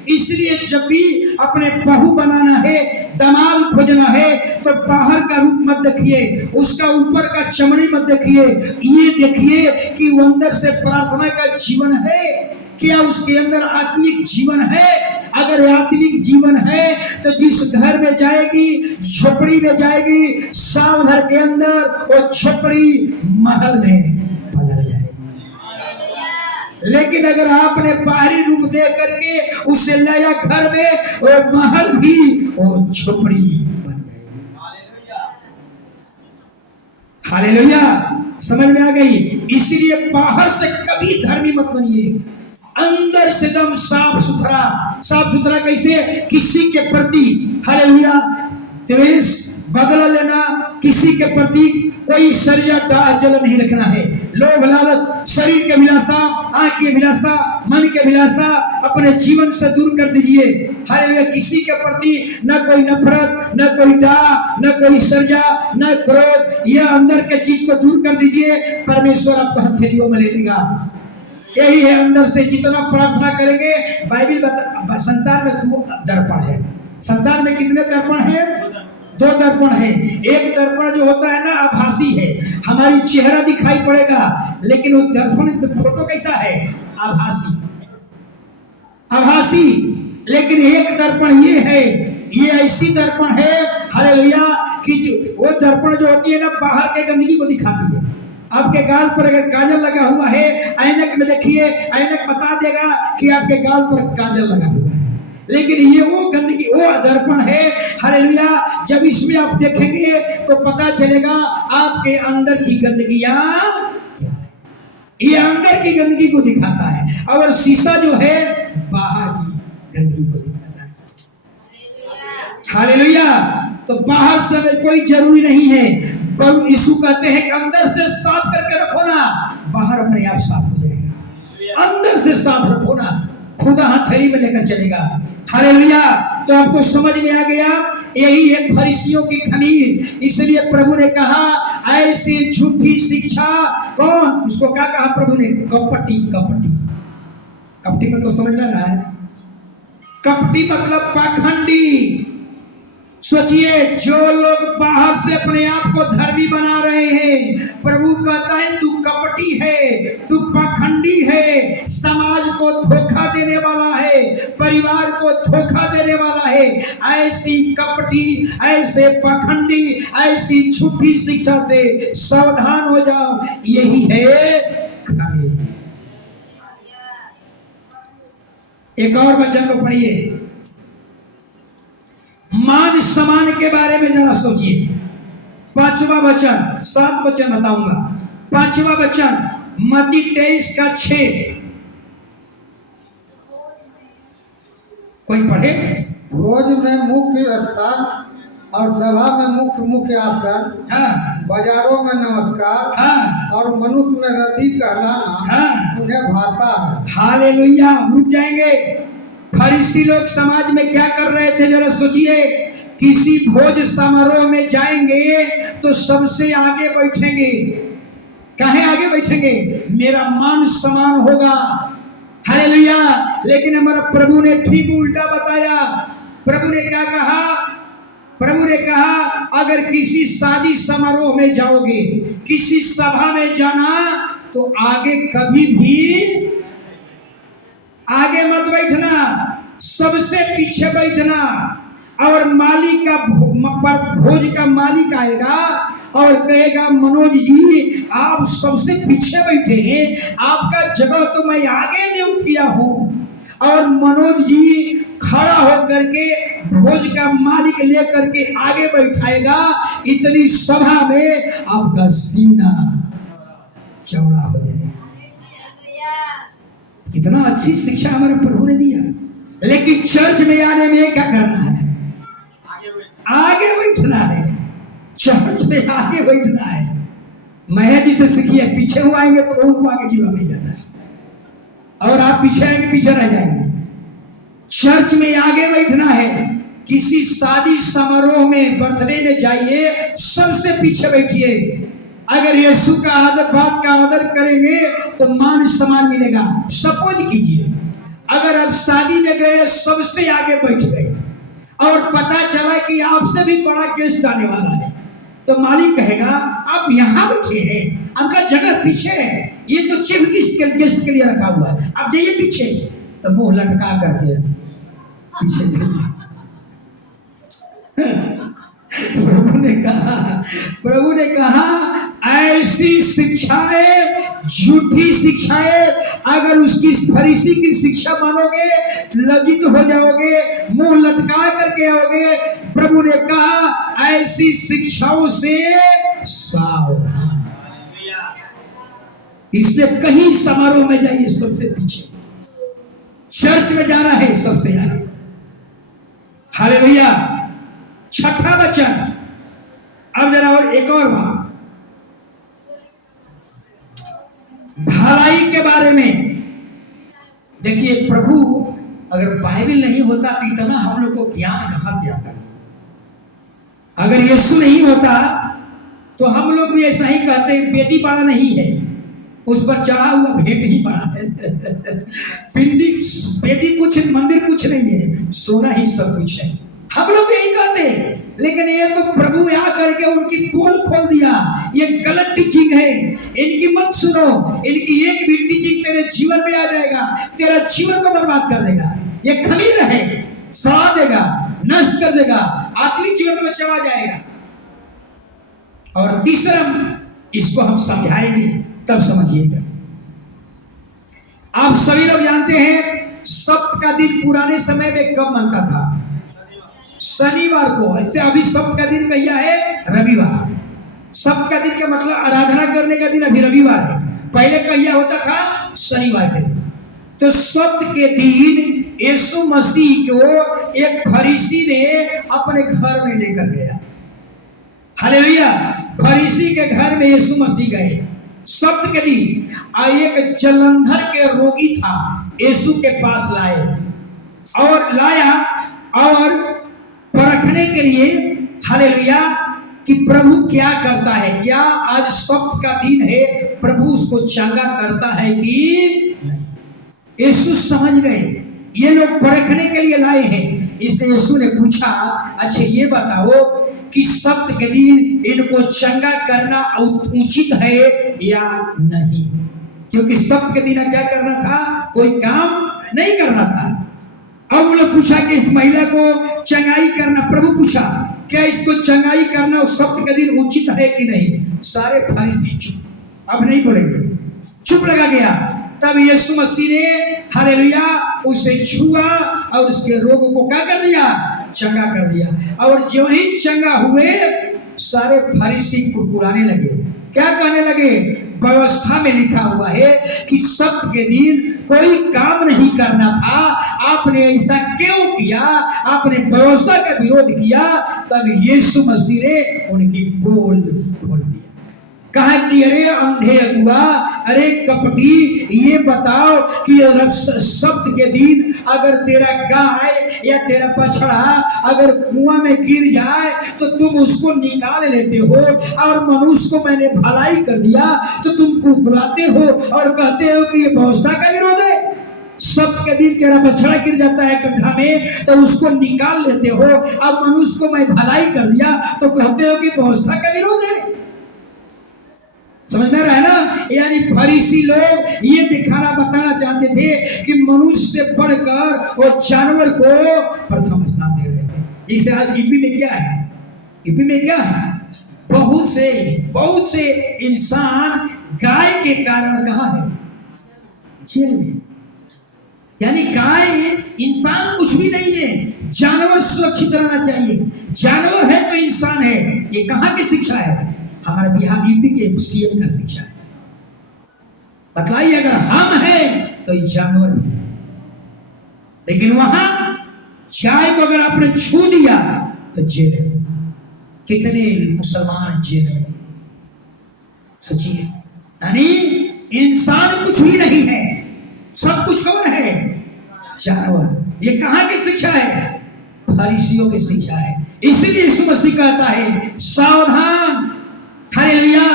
इसलिए जब भी अपने बहू बनाना है, दामाद खोजना है, तो बाहर का रूप मत देखिए, उसका ऊपर का चमड़ी मत देखिए, ये देखिए कि वो अंदर से प्रार्थना का जीवन है, क्या उसके अंदर आत्मिक जीवन है। अगर आत्मिक जीवन है तो जिस घर में जाएगी, झोपड़ी में जाएगी, साल भर के अंदर वो झोपड़ी महल में बदल जाएगी। लेकिन अगर आपने बाहरी रूप देख करके उसे लाया घर में, वो महल भी वो झोपड़ी बन जाएगी। हालेलुया, समझ में आ गई? इसलिए बाहर से कभी धर्मी मत बनिए, अंदर से एकदम साफ सुथरा। साफ सुथरा कैसे? किसी के प्रति हालेलुया द्वेष, बदला लेना, किसी के प्रति कोई सरिया डाह जल नहीं रखना है। लोभ लालच, शरीर के अभिलाषा, आंख की अभिलाषा, मन के अभिलाषा अपने जीवन से दूर कर दीजिए। हालेलुया, किसी के प्रति न कोई नफरत, न कोई डाह, न कोई सरिया, न क्रोध, यह अंदर के चीज को दूर कर दीजिए। परमेश्वर आपको हथेलियों में ले लेगा। यही है, अंदर से जितना प्रार्थना करेंगे। बाइबल बता, संसार में 2 दर्पण है। संसार में कितने दर्पण है? 2 दर्पण है। एक दर्पण जो होता है ना, आभासी है, हमारी चेहरा दिखाई पड़ेगा, लेकिन वो दर्पण फोटो कैसा है? आभासी, आभासी। लेकिन एक दर्पण ये है, ये ऐसी दर्पण है हालेलुया कि जो वो दर्पण जो होती है ना, बाहर के गंदगी को दिखाती है। आपके गाल पर अगर काजल लगा हुआ है, ऐनक में देखिए, ऐनक बता देगा कि आपके गाल पर काजल लगा हुआ है, लेकिन ये वो गंदगी, वो दर्पण है हालेलुया। जब इसमें आप देखेंगे तो पता चलेगा आपके अंदर की गंदगियां, ये अंदर की गंदगी को दिखाता है, और शीशा जो है बाहर की गंदगी को दिखाता है। हालेलुया, तो बाहर से कोई जरूरी नहीं है। प्रभु यीशु कहते हैं कि अंदर से साफ करके रखो ना, बाहर अपने आप साफ हो जाएगा। अंदर से साफ रखो ना, खुदा हथेली में लेकर चलेगा। हालेलुया, तो आपको समझ में आ गया, यही है फरीसियों की खमीर। इसलिए प्रभु ने कहा ऐसी झूठी शिक्षा कौन, उसको क्या कहा प्रभु ने? कपटी। कपटी, कपटी मतलब समझ में आ रहा है? कपटी मतलब पाखंडी, सोचिए, जो लोग बाहर से अपने आप को धर्मी बना रहे हैं, प्रभु कहता है तू कपटी है, तू पाखंडी है, समाज को धोखा देने वाला है, परिवार को धोखा देने वाला है। ऐसी कपटी, ऐसे पाखंडी, ऐसी झूठी शिक्षा से सावधान हो जाओ। यही है खामी। एक और वचन को पढ़िए, मान सम्मान के बारे में जरा सोचिए। 5वां वचन, 7 वचन बताऊंगा। 5वां वचन मत्ती 23:6, कोई पढ़े। भोज में मुख्य स्थान और सभा में मुख्य आसन, हाँ, बाजारों में नमस्कार, हाँ, और मनुष्य में रबी कहलाना, हाँ, उन्हें भाता है। हालेलुया। रुक जाएंगे। फरीसी लोग समाज में क्या कर रहे थे, जरा सोचिए। किसी भोज समारोह में जाएंगे तो सबसे आगे बैठेंगे। काहे आगे बैठेंगे? मेरा मान सम्मान होगा। हालेलुया। लेकिन हमारा प्रभु ने ठीक उल्टा बताया। प्रभु ने क्या कहा? प्रभु ने कहा, अगर किसी शादी समारोह में जाओगे, किसी सभा में जाना, तो आगे कभी भी आगे मत बैठना, सबसे पीछे बैठना। और मालिक का भोज का मालिक आएगा और कहेगा, मनोज जी आप सबसे पीछे बैठे हैं, आपका जगह तो मैं आगे नियुक्त किया हूँ। और मनोज जी खड़ा होकर के भोज का मालिक लेकर के आगे बैठाएगा। इतनी सभा में आपका सीना चौड़ा हो जाएगा। इतना अच्छी शिक्षा हमारे प्रभु ने दिया। लेकिन चर्च में आने में क्या करना है? आगे बैठना है। चर्च में आगे बैठना है। महया जी से सीखिए, पीछे हुआ आएंगे तो उनको आगे जीवा मिल जाता है, और आप पीछे आएंगे पीछे रह जाएंगे। चर्च में आगे बैठना है। किसी शादी समारोह में, बर्थडे में जाइए, सबसे पीछे बैठिए। अगर यीशु का आदर, बात का आदर करेंगे तो मान सम्मान मिलेगा। सपोज कीजिए, अगर आप शादी में गए, सबसे आगे बैठ गए और पता चला कि आपसे भी बड़ा गेस्ट आने वाला है, तो मालिक कहेगा आप यहाँ बैठे हैं, आपका जगह पीछे है, ये तो चीफ गेस्ट के लिए रखा हुआ है, आप जाइए पीछे। तो मुंह लटका करके पीछे जाइए। प्रभु ने कहा ऐसी शिक्षाएं, झूठी शिक्षाएं, अगर उसकी फरीसी की शिक्षा मानोगे, लज्जित हो जाओगे, मुंह लटका करके आओगे। प्रभु ने कहा ऐसी शिक्षाओं से सावधान। इसलिए कहीं समारोह में जाइए सबसे पीछे, चर्च में जाना है सबसे आगे। हालेलुया। 6वां वचन, अब जरा और एक और बात, भलाई के बारे में देखिए। प्रभु, अगर बाइबल नहीं होता तो इतना हम लोग को ज्ञान कहां से आता? अगर यीशु नहीं होता तो हम लोग भी ऐसा ही कहते, बेटी बड़ा नहीं है, उस पर चढ़ा हुआ भेंट ही बड़ा है। पिंडी बेटी कुछ, मंदिर कुछ नहीं है, सोना ही सब कुछ है, हम लोग यही कहते। लेकिन ये तो प्रभु आ करके उनकी पोल खोल दिया। ये गलत टीचिंग है, इनकी मत सुनो। इनकी एक भी टीचिंग तेरे जीवन में आ जाएगा, तेरा जीवन को बर्बाद कर देगा। ये खमीर है, सड़ा देगा, नष्ट कर देगा, आत्मिक जीवन को चबा जाएगा। और तीसरा, इसको हम समझाएंगे तब समझिएगा। आप सभी लोग जानते हैं सप्त का दिन पुराने समय में कब मनता था? शनिवार को। ऐसे अभी सप्त का दिन क्या है? रविवार। सप्त का दिन का मतलब आराधना करने का दिन अभी रविवार है। पहले क्या होता था? शनिवार के दिन। तो सप्त के दिन यीशु मसीह को एक फरीसी ने अपने घर में लेकर गया। हालेलुया। फरीसी के घर में यीशु मसीह गए सप्त के दिन। एक जलंधर के रोगी था, यीशु के पास लाया और परखने के लिए, हालेलुया, कि प्रभु क्या करता है, क्या आज सप्त का दिन है, प्रभु उसको चंगा करता है कि नहीं। यीशु समझ गए ये लोग परखने के लिए लाए हैं इसलिए यीशु ने पूछा, अच्छा ये बताओ कि सप्त के दिन इनको चंगा करना उचित है या नहीं? क्योंकि सप्त के दिन क्या करना था? कोई काम नहीं करना था। अब उन्होंने पूछा कि इस महिला को चंगाई करना, प्रभु पूछा क्या इसको चंगाई करना उस सप्त के दिन उचित है कि नहीं? सारे फरीसी चुप, अब नहीं बोलेंगे, चुप लगा गया। तब यीशु मसीह ने हालेलुया उसे छुआ और उसके रोग को क्या कर दिया? चंगा कर दिया। और जो ही चंगा हुए सारे फरीसी कुरकुराने लगे। क्या कहने लगे? व्यवस्था में लिखा हुआ है कि सप्त के दिन कोई काम नहीं करना था, आपने ऐसा क्यों किया? आपने व्यवस्था का विरोध किया। तब यीशु मसीह ने उनकी पोल खोल दिया। कहा कि अरे अंधे अगुआ, अरे कपटी, ये बताओ कि सप्त के दिन अगर तेरा गाय या तेरा बछड़ा अगर कुआं में गिर जाए तो तुम उसको निकाल लेते हो, और मनुष्य को मैंने भलाई कर दिया तो तुम कुरकुराते हो और कहते हो कि ये व्यवस्था का विरोध है। सप्त के दिन तेरा बछड़ा गिर जाता है गड्ढा में तो उसको निकाल लेते हो, अब मनुष्य को मैं भलाई कर दिया तो कहते हो कि व्यवस्था का विरोध है। समझ में रहा है ना? यानी फरीसी लोग ये दिखाना बताना चाहते थे कि मनुष्य से बढ़कर वो जानवर को प्रथम स्थान दे रहे थे। जैसे आज यूपी में क्या है? यूपी में क्या है? बहुत से इंसान गाय के कारण कहाँ है? जेल में। यानी गाय इंसान कुछ भी नहीं है, जानवर सुरक्षित रहना चाहिए। जानवर है तो इंसान है। ये कहाँ की शिक्षा है? हमारे बिहार यूपी के सीएम का शिक्षा है। बतलाइए, अगर हम हैं तो ये जानवर भी है, लेकिन वहां गाय को अगर आपने छू दिया तो जेल में। कितने मुसलमान जेल में? सोचिए, यानी इंसान कुछ भी नहीं है, सब कुछ कौन है? जानवर। ये कहां की शिक्षा है? फरीसियों की शिक्षा है। इसीलिए यीशु मसीह कहता है सावधान। हालेलुया।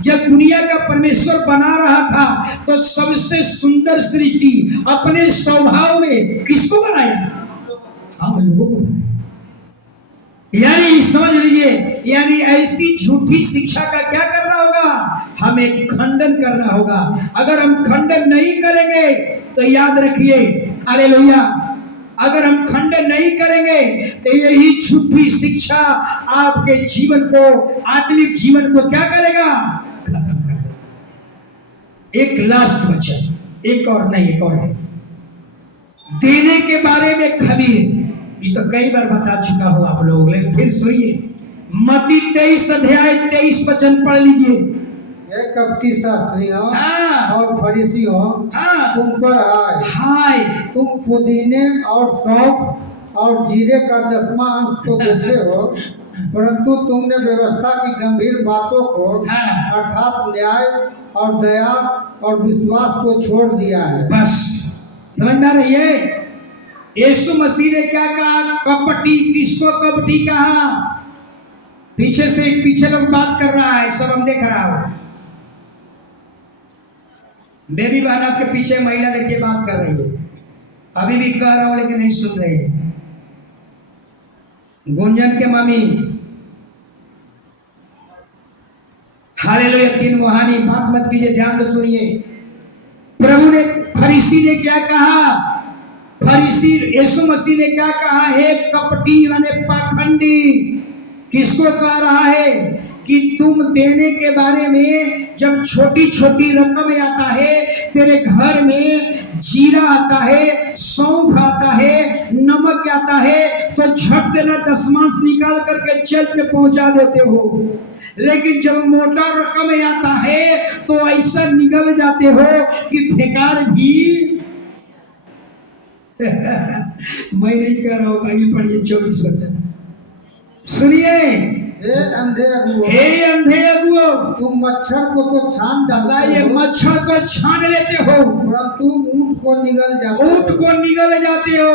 जब दुनिया का परमेश्वर बना रहा था तो सबसे सुंदर सृष्टि अपने स्वभाव में किसको बनाया? हम लोगों को बनाया। यानी समझ लीजिए, यानी ऐसी झूठी शिक्षा का क्या करना होगा? हमें खंडन करना होगा। अगर हम खंडन नहीं करेंगे तो याद रखिए, हालेलुया, अगर हम खंडन नहीं करेंगे तो यही झूठी शिक्षा आपके जीवन को, आत्मिक जीवन को क्या करेगा? खत्म कर देगा। एक लास्ट वचन, एक और नहीं, एक और है। देने के बारे में खबीर, ये तो कई बार बता चुका हूं आप लोग, लेकिन फिर सुनिए। मत्ती 23 अध्याय 23 वचन पढ़ लीजिए। कपटी शास्त्रियों और फरीसियों, तुम पर हाय, तुम पुदीने और सौंफ और जीरे का 10वां अंश तो देते हो, परंतु तुमने व्यवस्था की गंभीर बातों को अर्थात न्याय और दया और विश्वास को छोड़ दिया है। बस समझ में आ रही है? यीशु मसीह ने क्या कहा? कपटी। किसको कपटी कहा? पीछे लोग बात कर रहा है, सब हम देख रहा हूं। बेबी बहन आपके पीछे महिला देखिए बात कर रही है। अभी भी कह रहा हूं लेकिन नहीं सुन रहे। गुंजन के मम्मी, हालेलुया, 3 मुहानी, बात मत कीजिए, ध्यान से सुनिए। प्रभु ने, फरीसी ने क्या कहा? फरीसी यीशु मसीह ने क्या कहा है? कपटी माने पाखंडी। किसको कह रहा है? कि तुम देने के बारे में, जब छोटी छोटी रकम आता है तेरे घर में, जीरा आता है, सौंफ आता है, नमक आता है, तो झट देना 10वां निकाल करके जेल में पहुंचा देते हो। लेकिन जब मोटा रकम आता है तो ऐसा निकल जाते हो कि बेकार भी मैं नहीं कह रहा हूं, बाइबल पढ़िए 24 वचन सुनिए। हे अंधे अगुओं, हे अंधे अगुओं, तुम मच्छर को तो छान डालते हो, मच्छर को छान लेते हो, परंतु ऊंट को निगल जाते हो।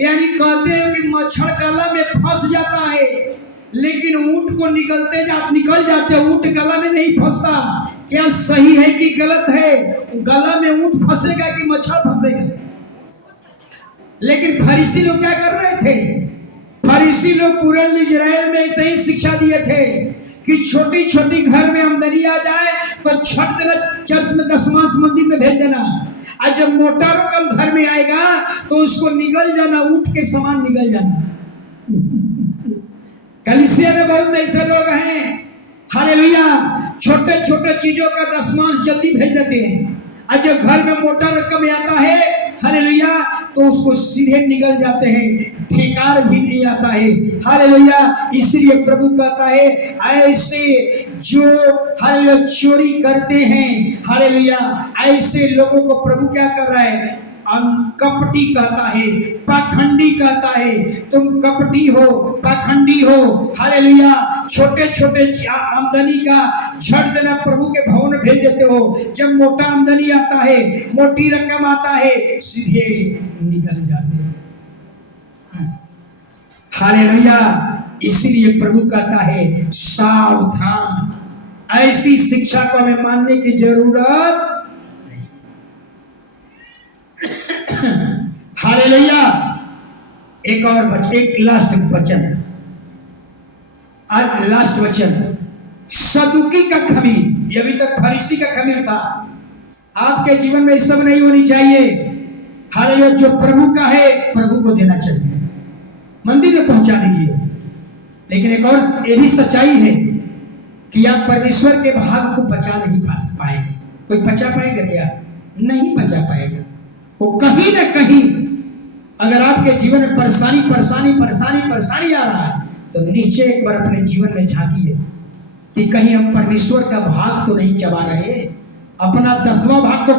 यानी कहते हैं कि मच्छर गला में फंस जाता है, लेकिन ऊंट को निकल जाते हो। ऊंट गला में नहीं फंसता। क्या सही है कि गलत है? गला में ऊंट फंसेगा कि मच्छर फंसेगा? लेकिन फरीसी लोग क्या कर रहे थे? फरीसी लोग पूरे इजराइल में ऐसे ही शिक्षा दिए थे कि छोटी छोटी घर में आमदनी आ जाए तो छठ देना, चर्च में दशमांश मंदिर में भेज देना, और जब मोटा रकम घर में आएगा तो उसको निगल जाना, ऊँट के समान निगल जाना। कलीसिया में बहुत ऐसे लोग हैं, हालेलुया, छोटे छोटे चीजों का दशमांश जल्दी भेज देते हैं, और जब घर में मोटा रकम आता है, हालेलुया, तो उसको सीधे निगल जाते हैं, ठेकार भी नहीं आता है, हालेलुया। इसलिए प्रभु कहता है ऐसे जो हालेलुया चोरी करते हैं, हालेलुया, ऐसे लोगों को प्रभु क्या कर रहा है? कपटी कहता है, पाखंडी कहता है, तुम कपटी हो, पाखंडी हो, हालेलुया। छोटे छोटे आमदनी का झट देना प्रभु के भवन में भेज देते हो, जब मोटा आमदनी आता है, मोटी रकम आता है, सीधे निकल जाते हैं, हालेलुया। इसलिए प्रभु कहता है सावधान, ऐसी शिक्षा को हमें मानने की जरूरत नहीं। हालेलुया। एक और एक लास्ट वचन, आज लास्ट वचन, सदुकी का खमीर। ये अभी तक फरीसी का खमीर था, आपके जीवन में सब नहीं होनी चाहिए, हालेलुया। जो प्रभु का है प्रभु को देना चाहिए, मंदिर में पहुंचा दीजिए। लेकिन एक और ये भी सच्चाई है कि आप परमेश्वर के भाग को बचा नहीं पाएंगे। कोई बचा पाएगा क्या? नहीं बचा पाएगा। वो कहीं ना कहीं अगर आपके जीवन में परेशानी परेशानी परेशानी परेशानी आ रहा है तो निश्चय एक बार अपने जीवन में झांकिए कि कहीं हम परमेश्वर का भाग तो नहीं चबा रहे। अपना 10वां भाग तो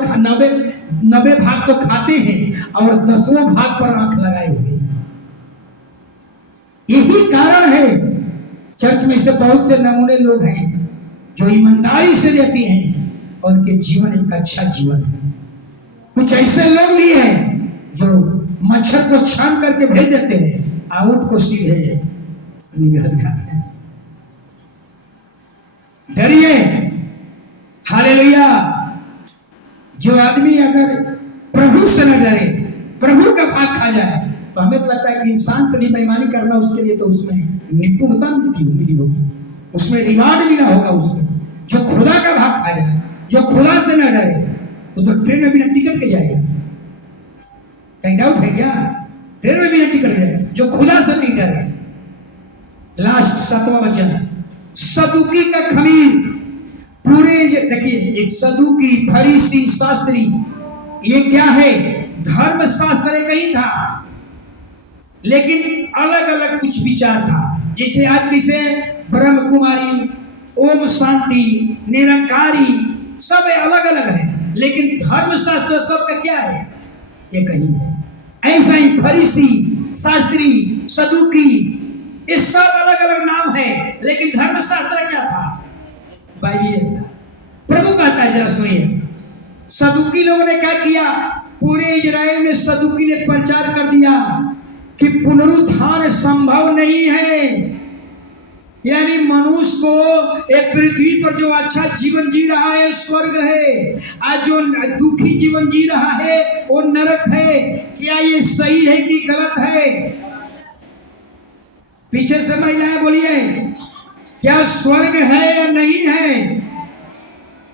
90 भाग तो खाते हैं और 10वां भाग पर आंख लगाए हुए हैं। यही कारण है चर्च में से बहुत से नमूने लोग हैं जो ईमानदारी से रहते हैं और उनके जीवन एक अच्छा जीवन है। कुछ ऐसे लोग भी हैं जो मच्छर को छान करके भेज देते हैं, आउट को सीधे निगल जाते हैं। डरिए, हालेलुया। जो आदमी अगर प्रभु से न डरे, प्रभु का भाग खा जाए, तो हमें तो लगता है कि इंसान से भी बेईमानी करना उसके लिए तो उसमें निपुणता मिली होगी, उसमें रिवार्ड मिला होगा उसमें। जो खुदा का भाग खा जाए, जो खुदा से न डरे, तो ट्रेन में बिना टिकट के जाएगा। कहीं डाउट है क्या? ट्रेन में बिना टिकट जाए, जो खुदा से नहीं डरे। लास्ट 7वां वचन, सदुकी का खमीर। पूरे देखिए, एक सदुकी, फरीसी, शास्त्री, ये क्या है? धर्म शास्त्र एक ही था, लेकिन अलग अलग कुछ विचार था। जैसे आज किसे ब्रह्म कुमारी, ओम शांति, निरंकारी, सब अलग अलग है, लेकिन धर्म शास्त्र सबका क्या है? ये कहीं है। ऐसा ही फरीसी, शास्त्री, सदुकी, ये सब अलग अलग नाम है, लेकिन धर्म शास्त्र क्या था? बाइबिल था। प्रभु कहता है, जरा सुनिए, सदुकी लोगों ने क्या किया? पूरे इजराइल में सदुकी ने प्रचार कर दिया कि पुनरुत्थान संभव नहीं है, यानी मनुष्य को एक पृथ्वी पर जो अच्छा जीवन जी रहा है स्वर्ग है, आज जो दुखी जीवन जी रहा है वो नरक है। क्या ये सही है कि गलत है? पीछे से महिलाएं बोलिए, क्या स्वर्ग है या नहीं है?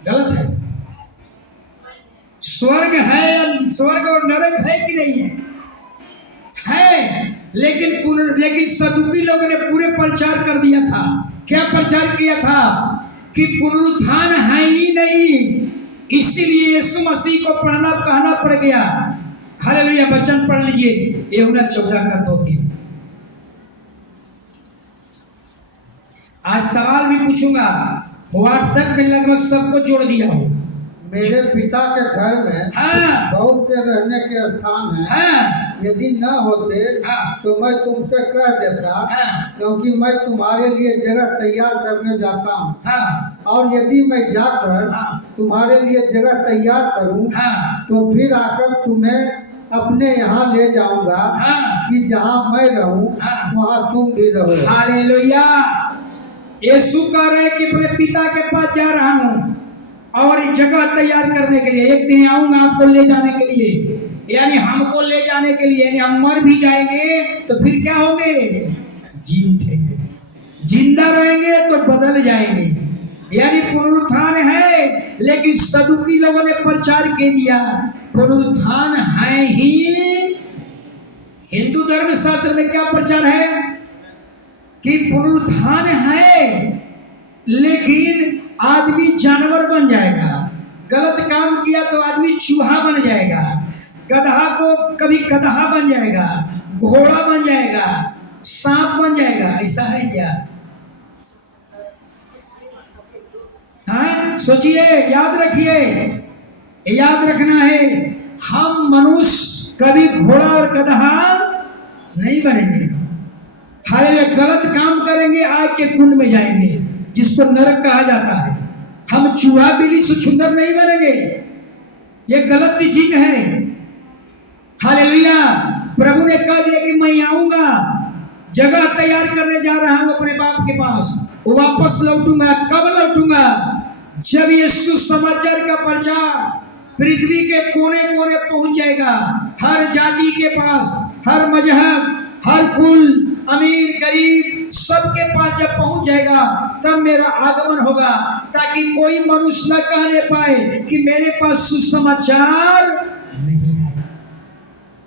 गलत है। स्वर्ग है या स्वर्ग और नरक है कि नहीं है? है। लेकिन सदुकी लोगों ने पूरे प्रचार कर दिया था। क्या प्रचार किया था? कि पुनरुत्थान है ही नहीं, इसीलिए यीशु मसीह को कहना पड़ गया। हालेलुया। वचन पढ़ लीजिए, यूहन्ना 14 का 2-3। आज सवाल भी पूछूंगा, व्हाट्सएप में लगभग सबको जोड़ दिया हो। मेरे पिता के घर में बहुत से रहने के स्थान हैं। यदि न होते तो मैं तुमसे कह देता, क्योंकि मैं तुम्हारे लिए जगह तैयार करने जाता हूँ। और यदि मैं जाकर तुम्हारे लिए जगह तैयार करूँ तो फिर आकर तुम्हें अपने यहाँ ले जाऊंगा, कि जहाँ मैं रहूँ वहाँ तुम भी रहो। हालेलुया। यीशु कह रहे कि अपने पिता के पास जा रहा हूँ और जगह तैयार करने के लिए, एक दिन आऊंगा आपको ले जाने के लिए। यानी हमको ले जाने के लिए, यानी हम मर भी जाएंगे तो फिर क्या होंगे? जी उठेंगे। जिंदा रहेंगे तो बदल जाएंगे। यानी पुनरुत्थान है, लेकिन सदुकी लोगों ने प्रचार के दिया पुनरुत्थान है ही। हिंदू धर्म शास्त्र में क्या प्रचार है कि पुनरुत्थान है, लेकिन आदमी जानवर बन जाएगा। गलत काम किया तो आदमी चूहा बन जाएगा, गधा को कभी गधा बन जाएगा, घोड़ा बन जाएगा, सांप बन जाएगा। ऐसा है क्या? हाँ, सोचिए, याद रखिए, याद रखना है, हम मनुष्य कभी घोड़ा और गधा नहीं बनेंगे। हालांकि गलत काम करेंगे आग के कुंड में जाएंगे, जिसको नरक कहा जाता है। हम चूहा बिल्ली छुछुंदर नहीं बनेंगे, ये गलत चीज है। हालेलुया। प्रभु ने कह दिया कि मैं आऊंगा, जगह तैयार करने जा रहा हूं अपने बाप के पास, वापस लौटूंगा। कब लौटूंगा? जब ये सुसमाचार का प्रचार पृथ्वी के कोने कोने पहुंच जाएगा, हर जाति के पास, हर मजहब, हर कुल, अमीर गरीब सबके पास जब पहुंच जाएगा, तब मेरा आगमन होगा, ताकि कोई मनुष्य न कहने पाए कि मेरे पास सुसमाचार नहीं है।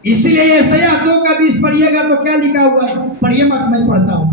इसलिए यशायाह 2:20 पढ़िएगा तो क्या लिखा हुआ है? पढ़िए मत, मैं पढ़ता हूं।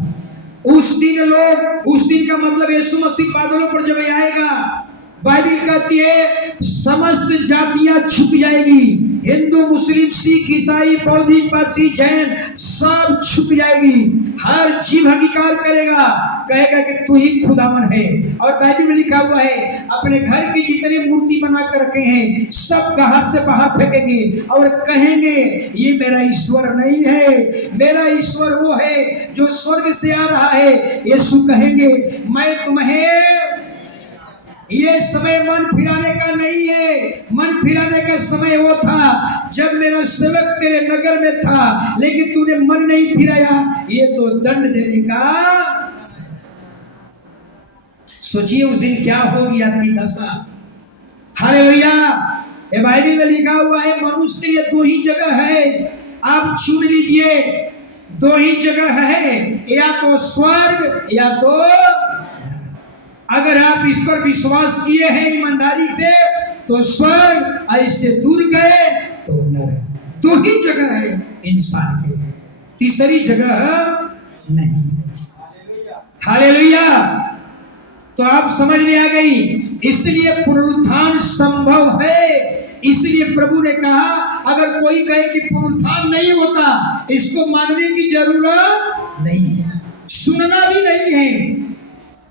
उस दिन लोग, उस दिन का मतलब यीशु मसीह बादलों पर जब आएगा, बाइबल कहती है समस्त जातियां झुक जाएगी, हिंदू मुस्लिम सिख ईसाई बौद्ध पारसी जैन सब झुक जाएगी। हर जीव अंगीकार करेगा, कहेगा कि तू ही खुदावन है। और बाइबल में लिखा हुआ है अपने घर की जितनी मूर्ति बना कर रखे हैं सब घर से बाहर फेंकेंगे और कहेंगे ये मेरा ईश्वर नहीं है, मेरा ईश्वर वो है जो स्वर्ग से आ रहा है। यीशु कहेंगे मैं तुम्हें, ये समय मन फिराने का नहीं है। मन फिराने का समय वो था जब मेरा सेवक तेरे नगर में था, लेकिन तूने मन नहीं फिराया, ये तो दंड देने का। सोचिए उस दिन क्या होगी आपकी दशा। हालेलुया। ये बाइबल में लिखा हुआ है मनुष्य के लिए दो ही जगह है, आप चुन लीजिए। दो ही जगह है, या तो स्वर्ग या तो, अगर आप इस पर विश्वास किए हैं ईमानदारी से तो स्वर्ग, ऐसे दूर गए तो नरक। दो ही जगह है इंसान के, तीसरी जगह नहीं। हालेलुया। तो आप समझ में आ गई, इसलिए पुनरुत्थान संभव है। इसलिए प्रभु ने कहा अगर कोई कहे कि पुनरुत्थान नहीं होता, इसको मानने की जरूरत नहीं है, सुनना भी नहीं है।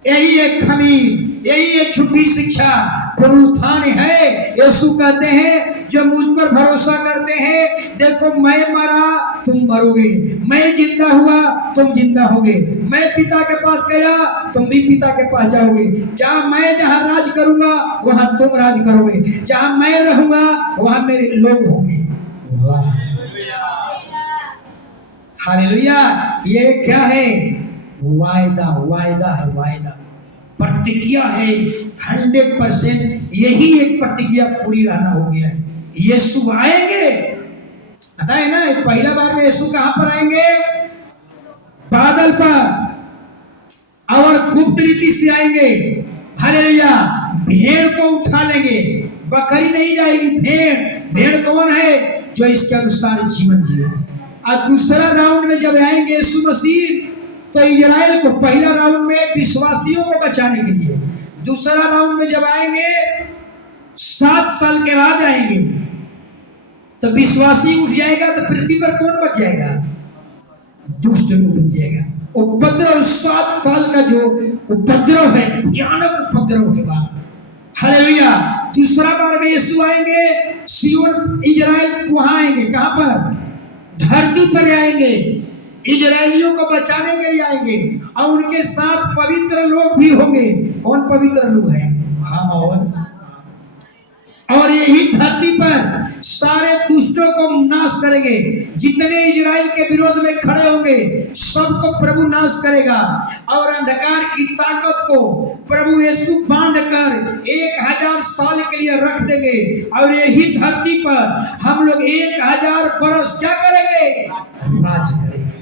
यही एक खमीर, यही एक झूठी शिक्षा। पुनरुत्थान है। यीशु कहते हैं जो मुझ पर भरोसा करते हैं, देखो मैं मरा तुम मरोगे, मैं जिंदा हुआ तुम जिंदा होगे, मैं पिता के पास गया तुम भी पिता के पास जाओगे। मैं जहां राज करूंगा वहां तुम राज करोगे, जहां मैं रहूंगा वहां मेरे लोग होंगे। हालेलुया। ये क्या है? वायदा, वायदा है, वायदा, प्रतिज्ञा है। 100% यही एक प्रतिज्ञा पूरी रहना हो गया है। यीशु आएंगे, पता है ना, पहला बार में यीशु कहां पर आएंगे? बादल पर, और गुप्त रीति से आएंगे। हालेलुया। भेड़ को उठा लेंगे, बकरी नहीं जाएगी, भेड़। भेड़ कौन है? जो इसके अनुसार जीवन जिए। और दूसरा राउंड में जब आएंगे यीशु मसीह, तो इजराइल को पहला राउंड में विश्वासियों को बचाने के लिए, दूसरा राउंड में जब आएंगे 7 साल के बाद आएंगे, तो विश्वासी उठ जाएगा, तो पृथ्वी पर कौन बच जाएगा? दुष्ट लोग बच जाएगा। उपद्रव 7 साल का जो उपद्रव है, भयानक उपद्रव होगा। हालेलुया। दूसरा बार में यीशु आएंगे, सियोन इजराइल वहां आएंगे, कहां पर? धरती पर आएंगे, इजरायलियों को बचाने के लिए आएंगे, और उनके साथ पवित्र लोग भी होंगे। कौन पवित्र लोग हैं? हम और और यही धरती पर सारे दुष्टों को नाश करेंगे। जितने इजराइल के विरोध में खड़े होंगे सबको प्रभु नाश करेगा और अंधकार की ताकत को प्रभु यीशु बांध कर 1000 साल के लिए रख देंगे और यही धरती पर हम लोग 1000 बरस क्या करेंगे? राज करेंगे।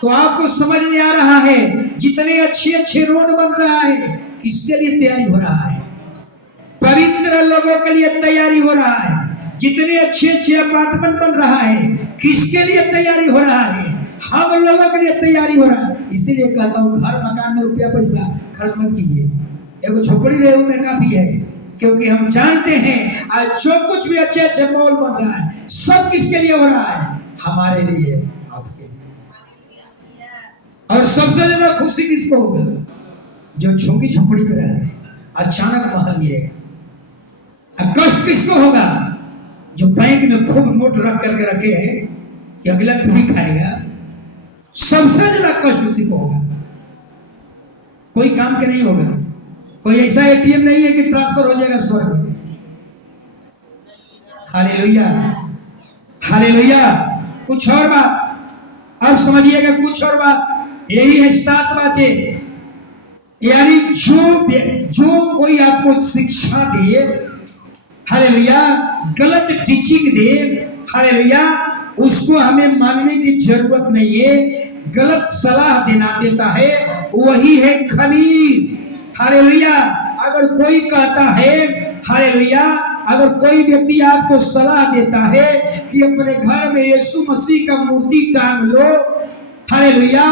तो आपको समझ में आ रहा है जितने अच्छे रोड बन रहा है किसके लिए तैयारी हो रहा है? पवित्र लोगों के लिए तैयारी हो रहा है। जितने अच्छे अपार्टमेंट बन रहा है किसके लिए तैयारी हो रहा है? हम लोगों के लिए तैयारी हो रहा है। इसीलिए कहता हूँ घर मकान में रुपया पैसा खर्च मत कीजिए, एगो झोपड़ी रहे में काफी है, क्योंकि हम जानते हैं आज जो कुछ भी अच्छे मॉल बन रहा है सब किसके लिए हो रहा है? हमारे लिए, आपके लिए। और सबसे ज्यादा खुशी किसको होगा? जो झुग्गी झोपड़ी में रह रहे, अचानक महल मिलेगा। कष्ट किसको होगा? जो बैंक में खूब नोट रख करके रखे हैं कि अगला पीढ़ी खाएगा। सबसे ज्यादा कष्ट उसी को होगा। कोई काम के नहीं होगा। कोई ऐसा एटीएम नहीं है कि ट्रांसफर हो जाएगा स्वर्ग में। Hallelujah, hallelujah. कुछ और बात अब समझिएगा, कुछ और बात यही है 7 बातें। यानी जो कोई आपको शिक्षा दे, हालेलुया, गलत टीचिंग दे, हालेलुया, उसको हमें मानने की जरूरत नहीं है। गलत सलाह देता है वही है खमीर। हालेलुया। अगर कोई कहता है, हालेलुया, अगर कोई व्यक्ति आपको सलाह देता है कि अपने घर में यीशु मसीह का मूर्ति टांग लो, हालेलुया,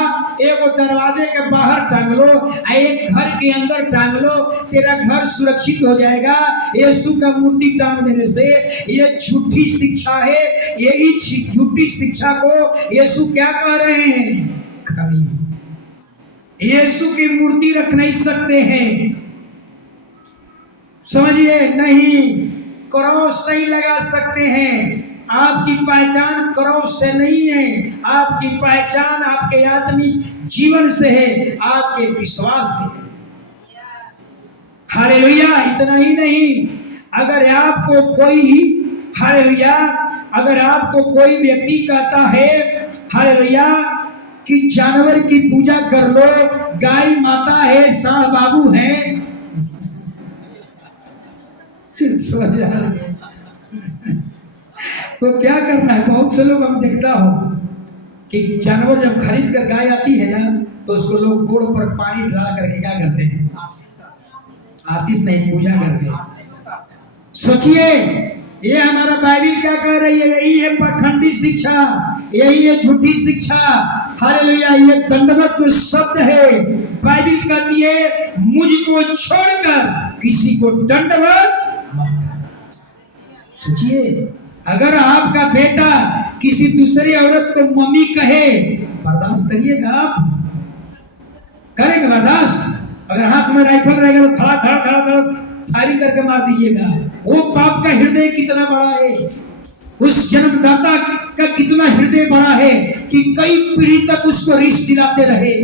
एक दरवाजे के बाहर टांग लो, एक घर के अंदर टांग लो, तेरा घर सुरक्षित हो जाएगा यीशु का मूर्ति टांग देने से, ये झूठी शिक्षा है। यही झूठी शिक्षा को यीशु क्या कह रहे हैं? खमीर। यीशु की मूर्ति रख नहीं सकते हैं, समझिए, नहीं, क्रॉस नहीं लगा सकते हैं। आपकी पहचान क्रॉस से नहीं है, आपकी पहचान आपके आत्मिक जीवन से है, आपके विश्वास से। हालेलुया। इतना ही नहीं, अगर आपको कोई, हालेलुया, अगर आपको कोई व्यक्ति कहता है, हालेलुया, कि जानवर की पूजा कर लो, गाय माता है, सांड बाबू है, तो क्या करना है? बहुत से लोग हम देखता हो कि जानवर जब खरीद कर गाय आती है ना, तो उसको लोग गोड़ पर पानी डाल करके क्या करते हैं? आशीष नहीं, पूजा करते हैं। सोचिए, ये हमारा बाइबिल क्या कह रही है? यही है पाखंडी शिक्षा, यही है झूठी शिक्षा। हालेलुया। ये दंडवत जो शब्द है, बाइबिल कहती है मुझको छोड़कर किसी को दंडवत मत कर। सोचिए, अगर आपका बेटा किसी दूसरी औरत को मम्मी कहे, बर्दाश्त करिएगा? आप करेंगे बर्दाश्त? अगर हाथ में राइफल रहेगा तो धड़ा धड़ा धड़ा धड़ा फायरिंग करके मार दीजिएगा। वो बाप का हृदय कितना बड़ा है, उस जन्मदाता का कितना हृदय बड़ा है कि कई पीढ़ी तक उसको रिश्त दिलाते रहे।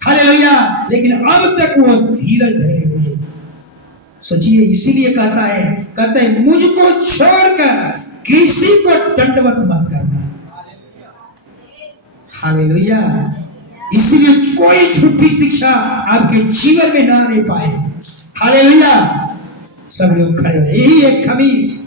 हालेलुया। लेकिन अब तक वो धीरज धरे हुए। सोचिए, इसीलिए कहता है मुझको छोड़कर किसी को दंडवत मत करना। हालेलुया। इसलिए कोई झूठी शिक्षा आपके जीवन में ना आने पाए। हालेलुया। सब लोग खड़े हो, यही एक खमीर